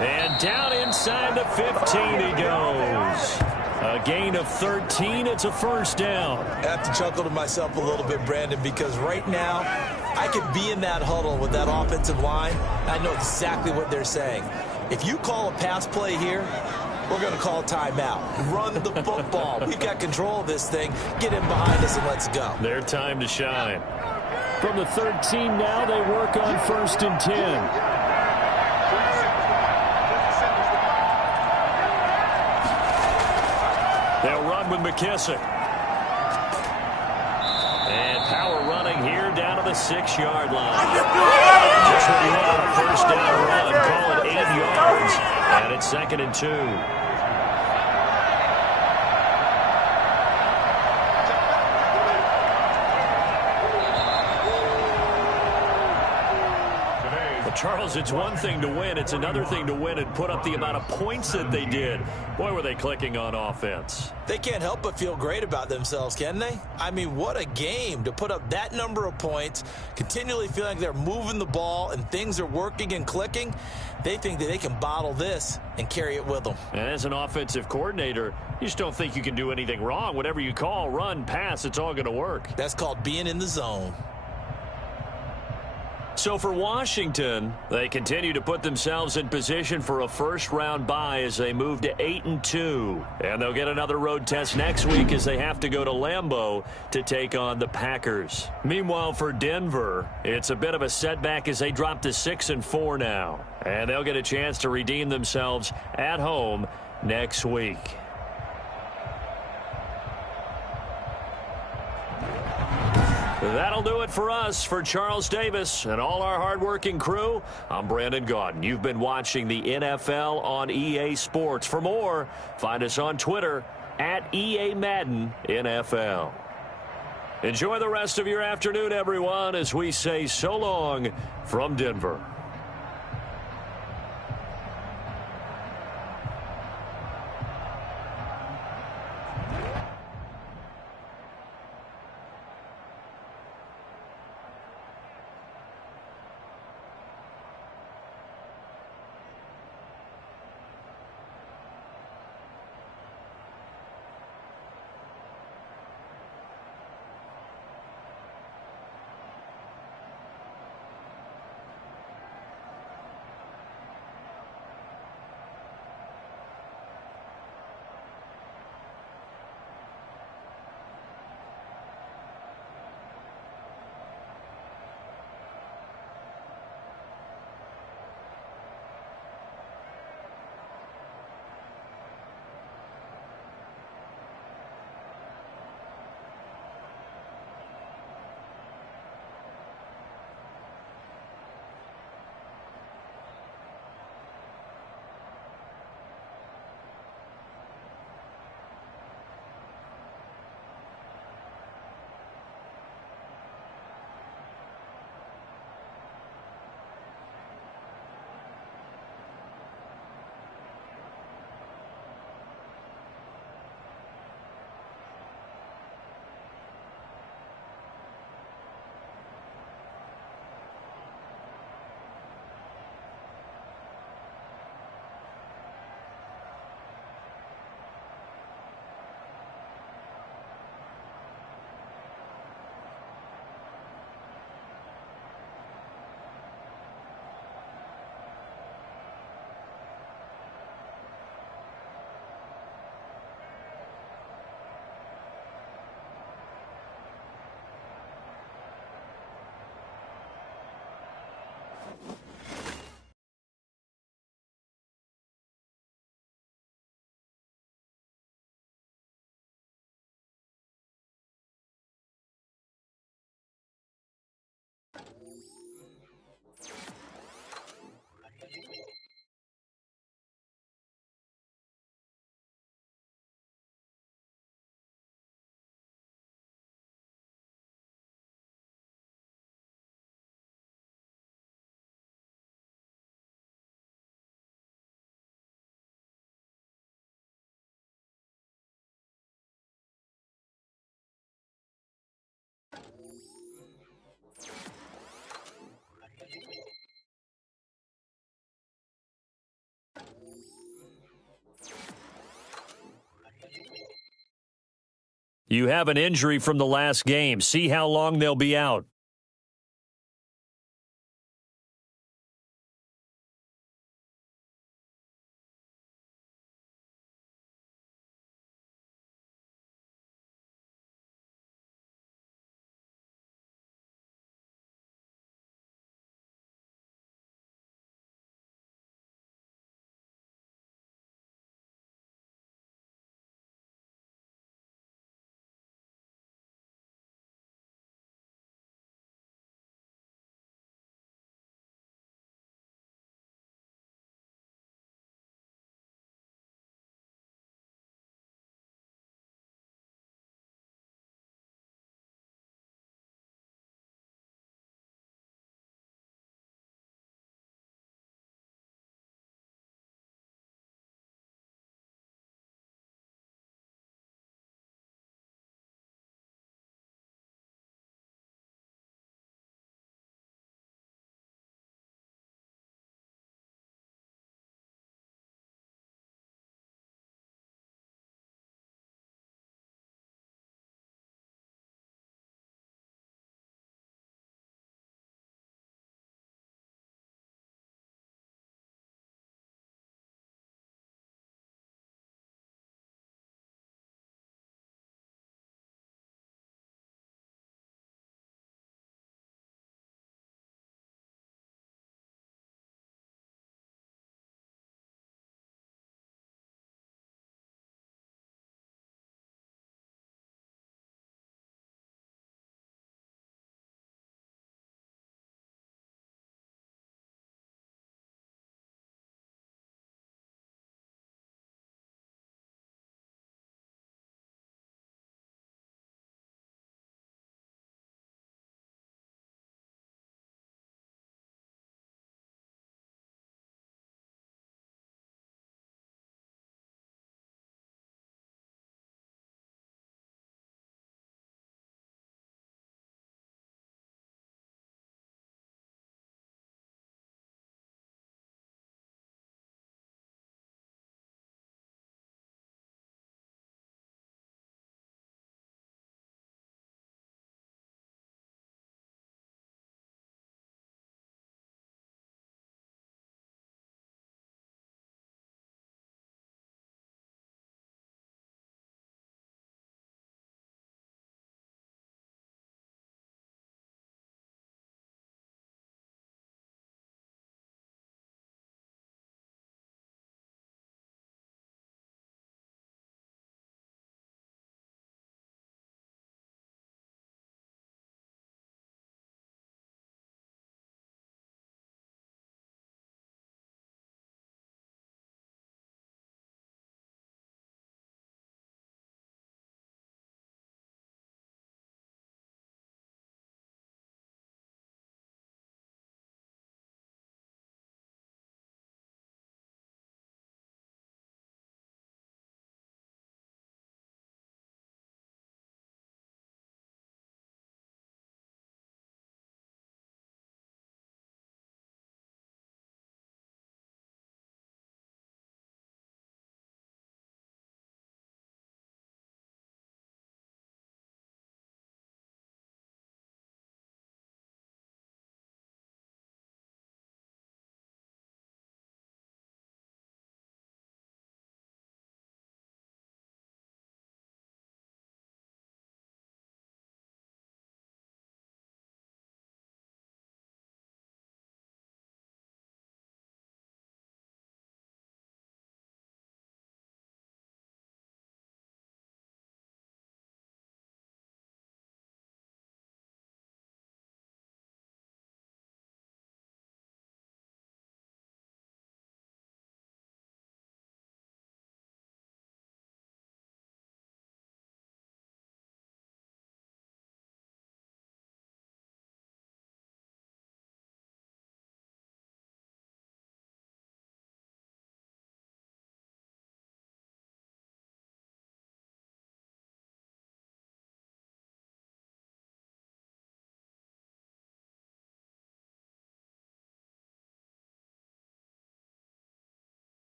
And down inside the 15 he goes. A gain of 13. It's a first down. I have to chuckle to myself a little bit, Brandon, because right now I could be in that huddle with that offensive line. I know exactly what they're saying. If you call a pass play here, we're going to call a timeout. Run the football. We've got control of this thing. Get in behind us and let's go. Their time to shine. From the 13 now, they work on 1st and 10. They'll run with McKissick. And power running here down to the 6-yard line. Just what you want on a first down run. Call it 8 yards. And it's 2nd and 2. Charles, it's one thing to win. It's another thing to win and put up the amount of points that they did. Boy, were they clicking on offense. They can't help but feel great about themselves, can they? I mean, what a game to put up that number of points, continually feeling like they're moving the ball and things are working and clicking. They think that they can bottle this and carry it with them. And as an offensive coordinator, you just don't think you can do anything wrong. Whatever you call, run, pass, it's all going to work. That's called being in the zone. So for Washington, they continue to put themselves in position for a first-round bye as they move to 8-2. And they'll get another road test next week as they have to go to Lambeau to take on the Packers. Meanwhile, for Denver, it's a bit of a setback as they drop to 6-4 now. And they'll get a chance to redeem themselves at home next week. That'll do it for us. For Charles Davis and all our hardworking crew, I'm Brandon Gaudin. You've been watching the NFL on EA Sports. For more, find us on Twitter at EA Madden NFL. Enjoy the rest of your afternoon, everyone, as we say so long from Denver. You have an injury from the last game. See how long they'll be out.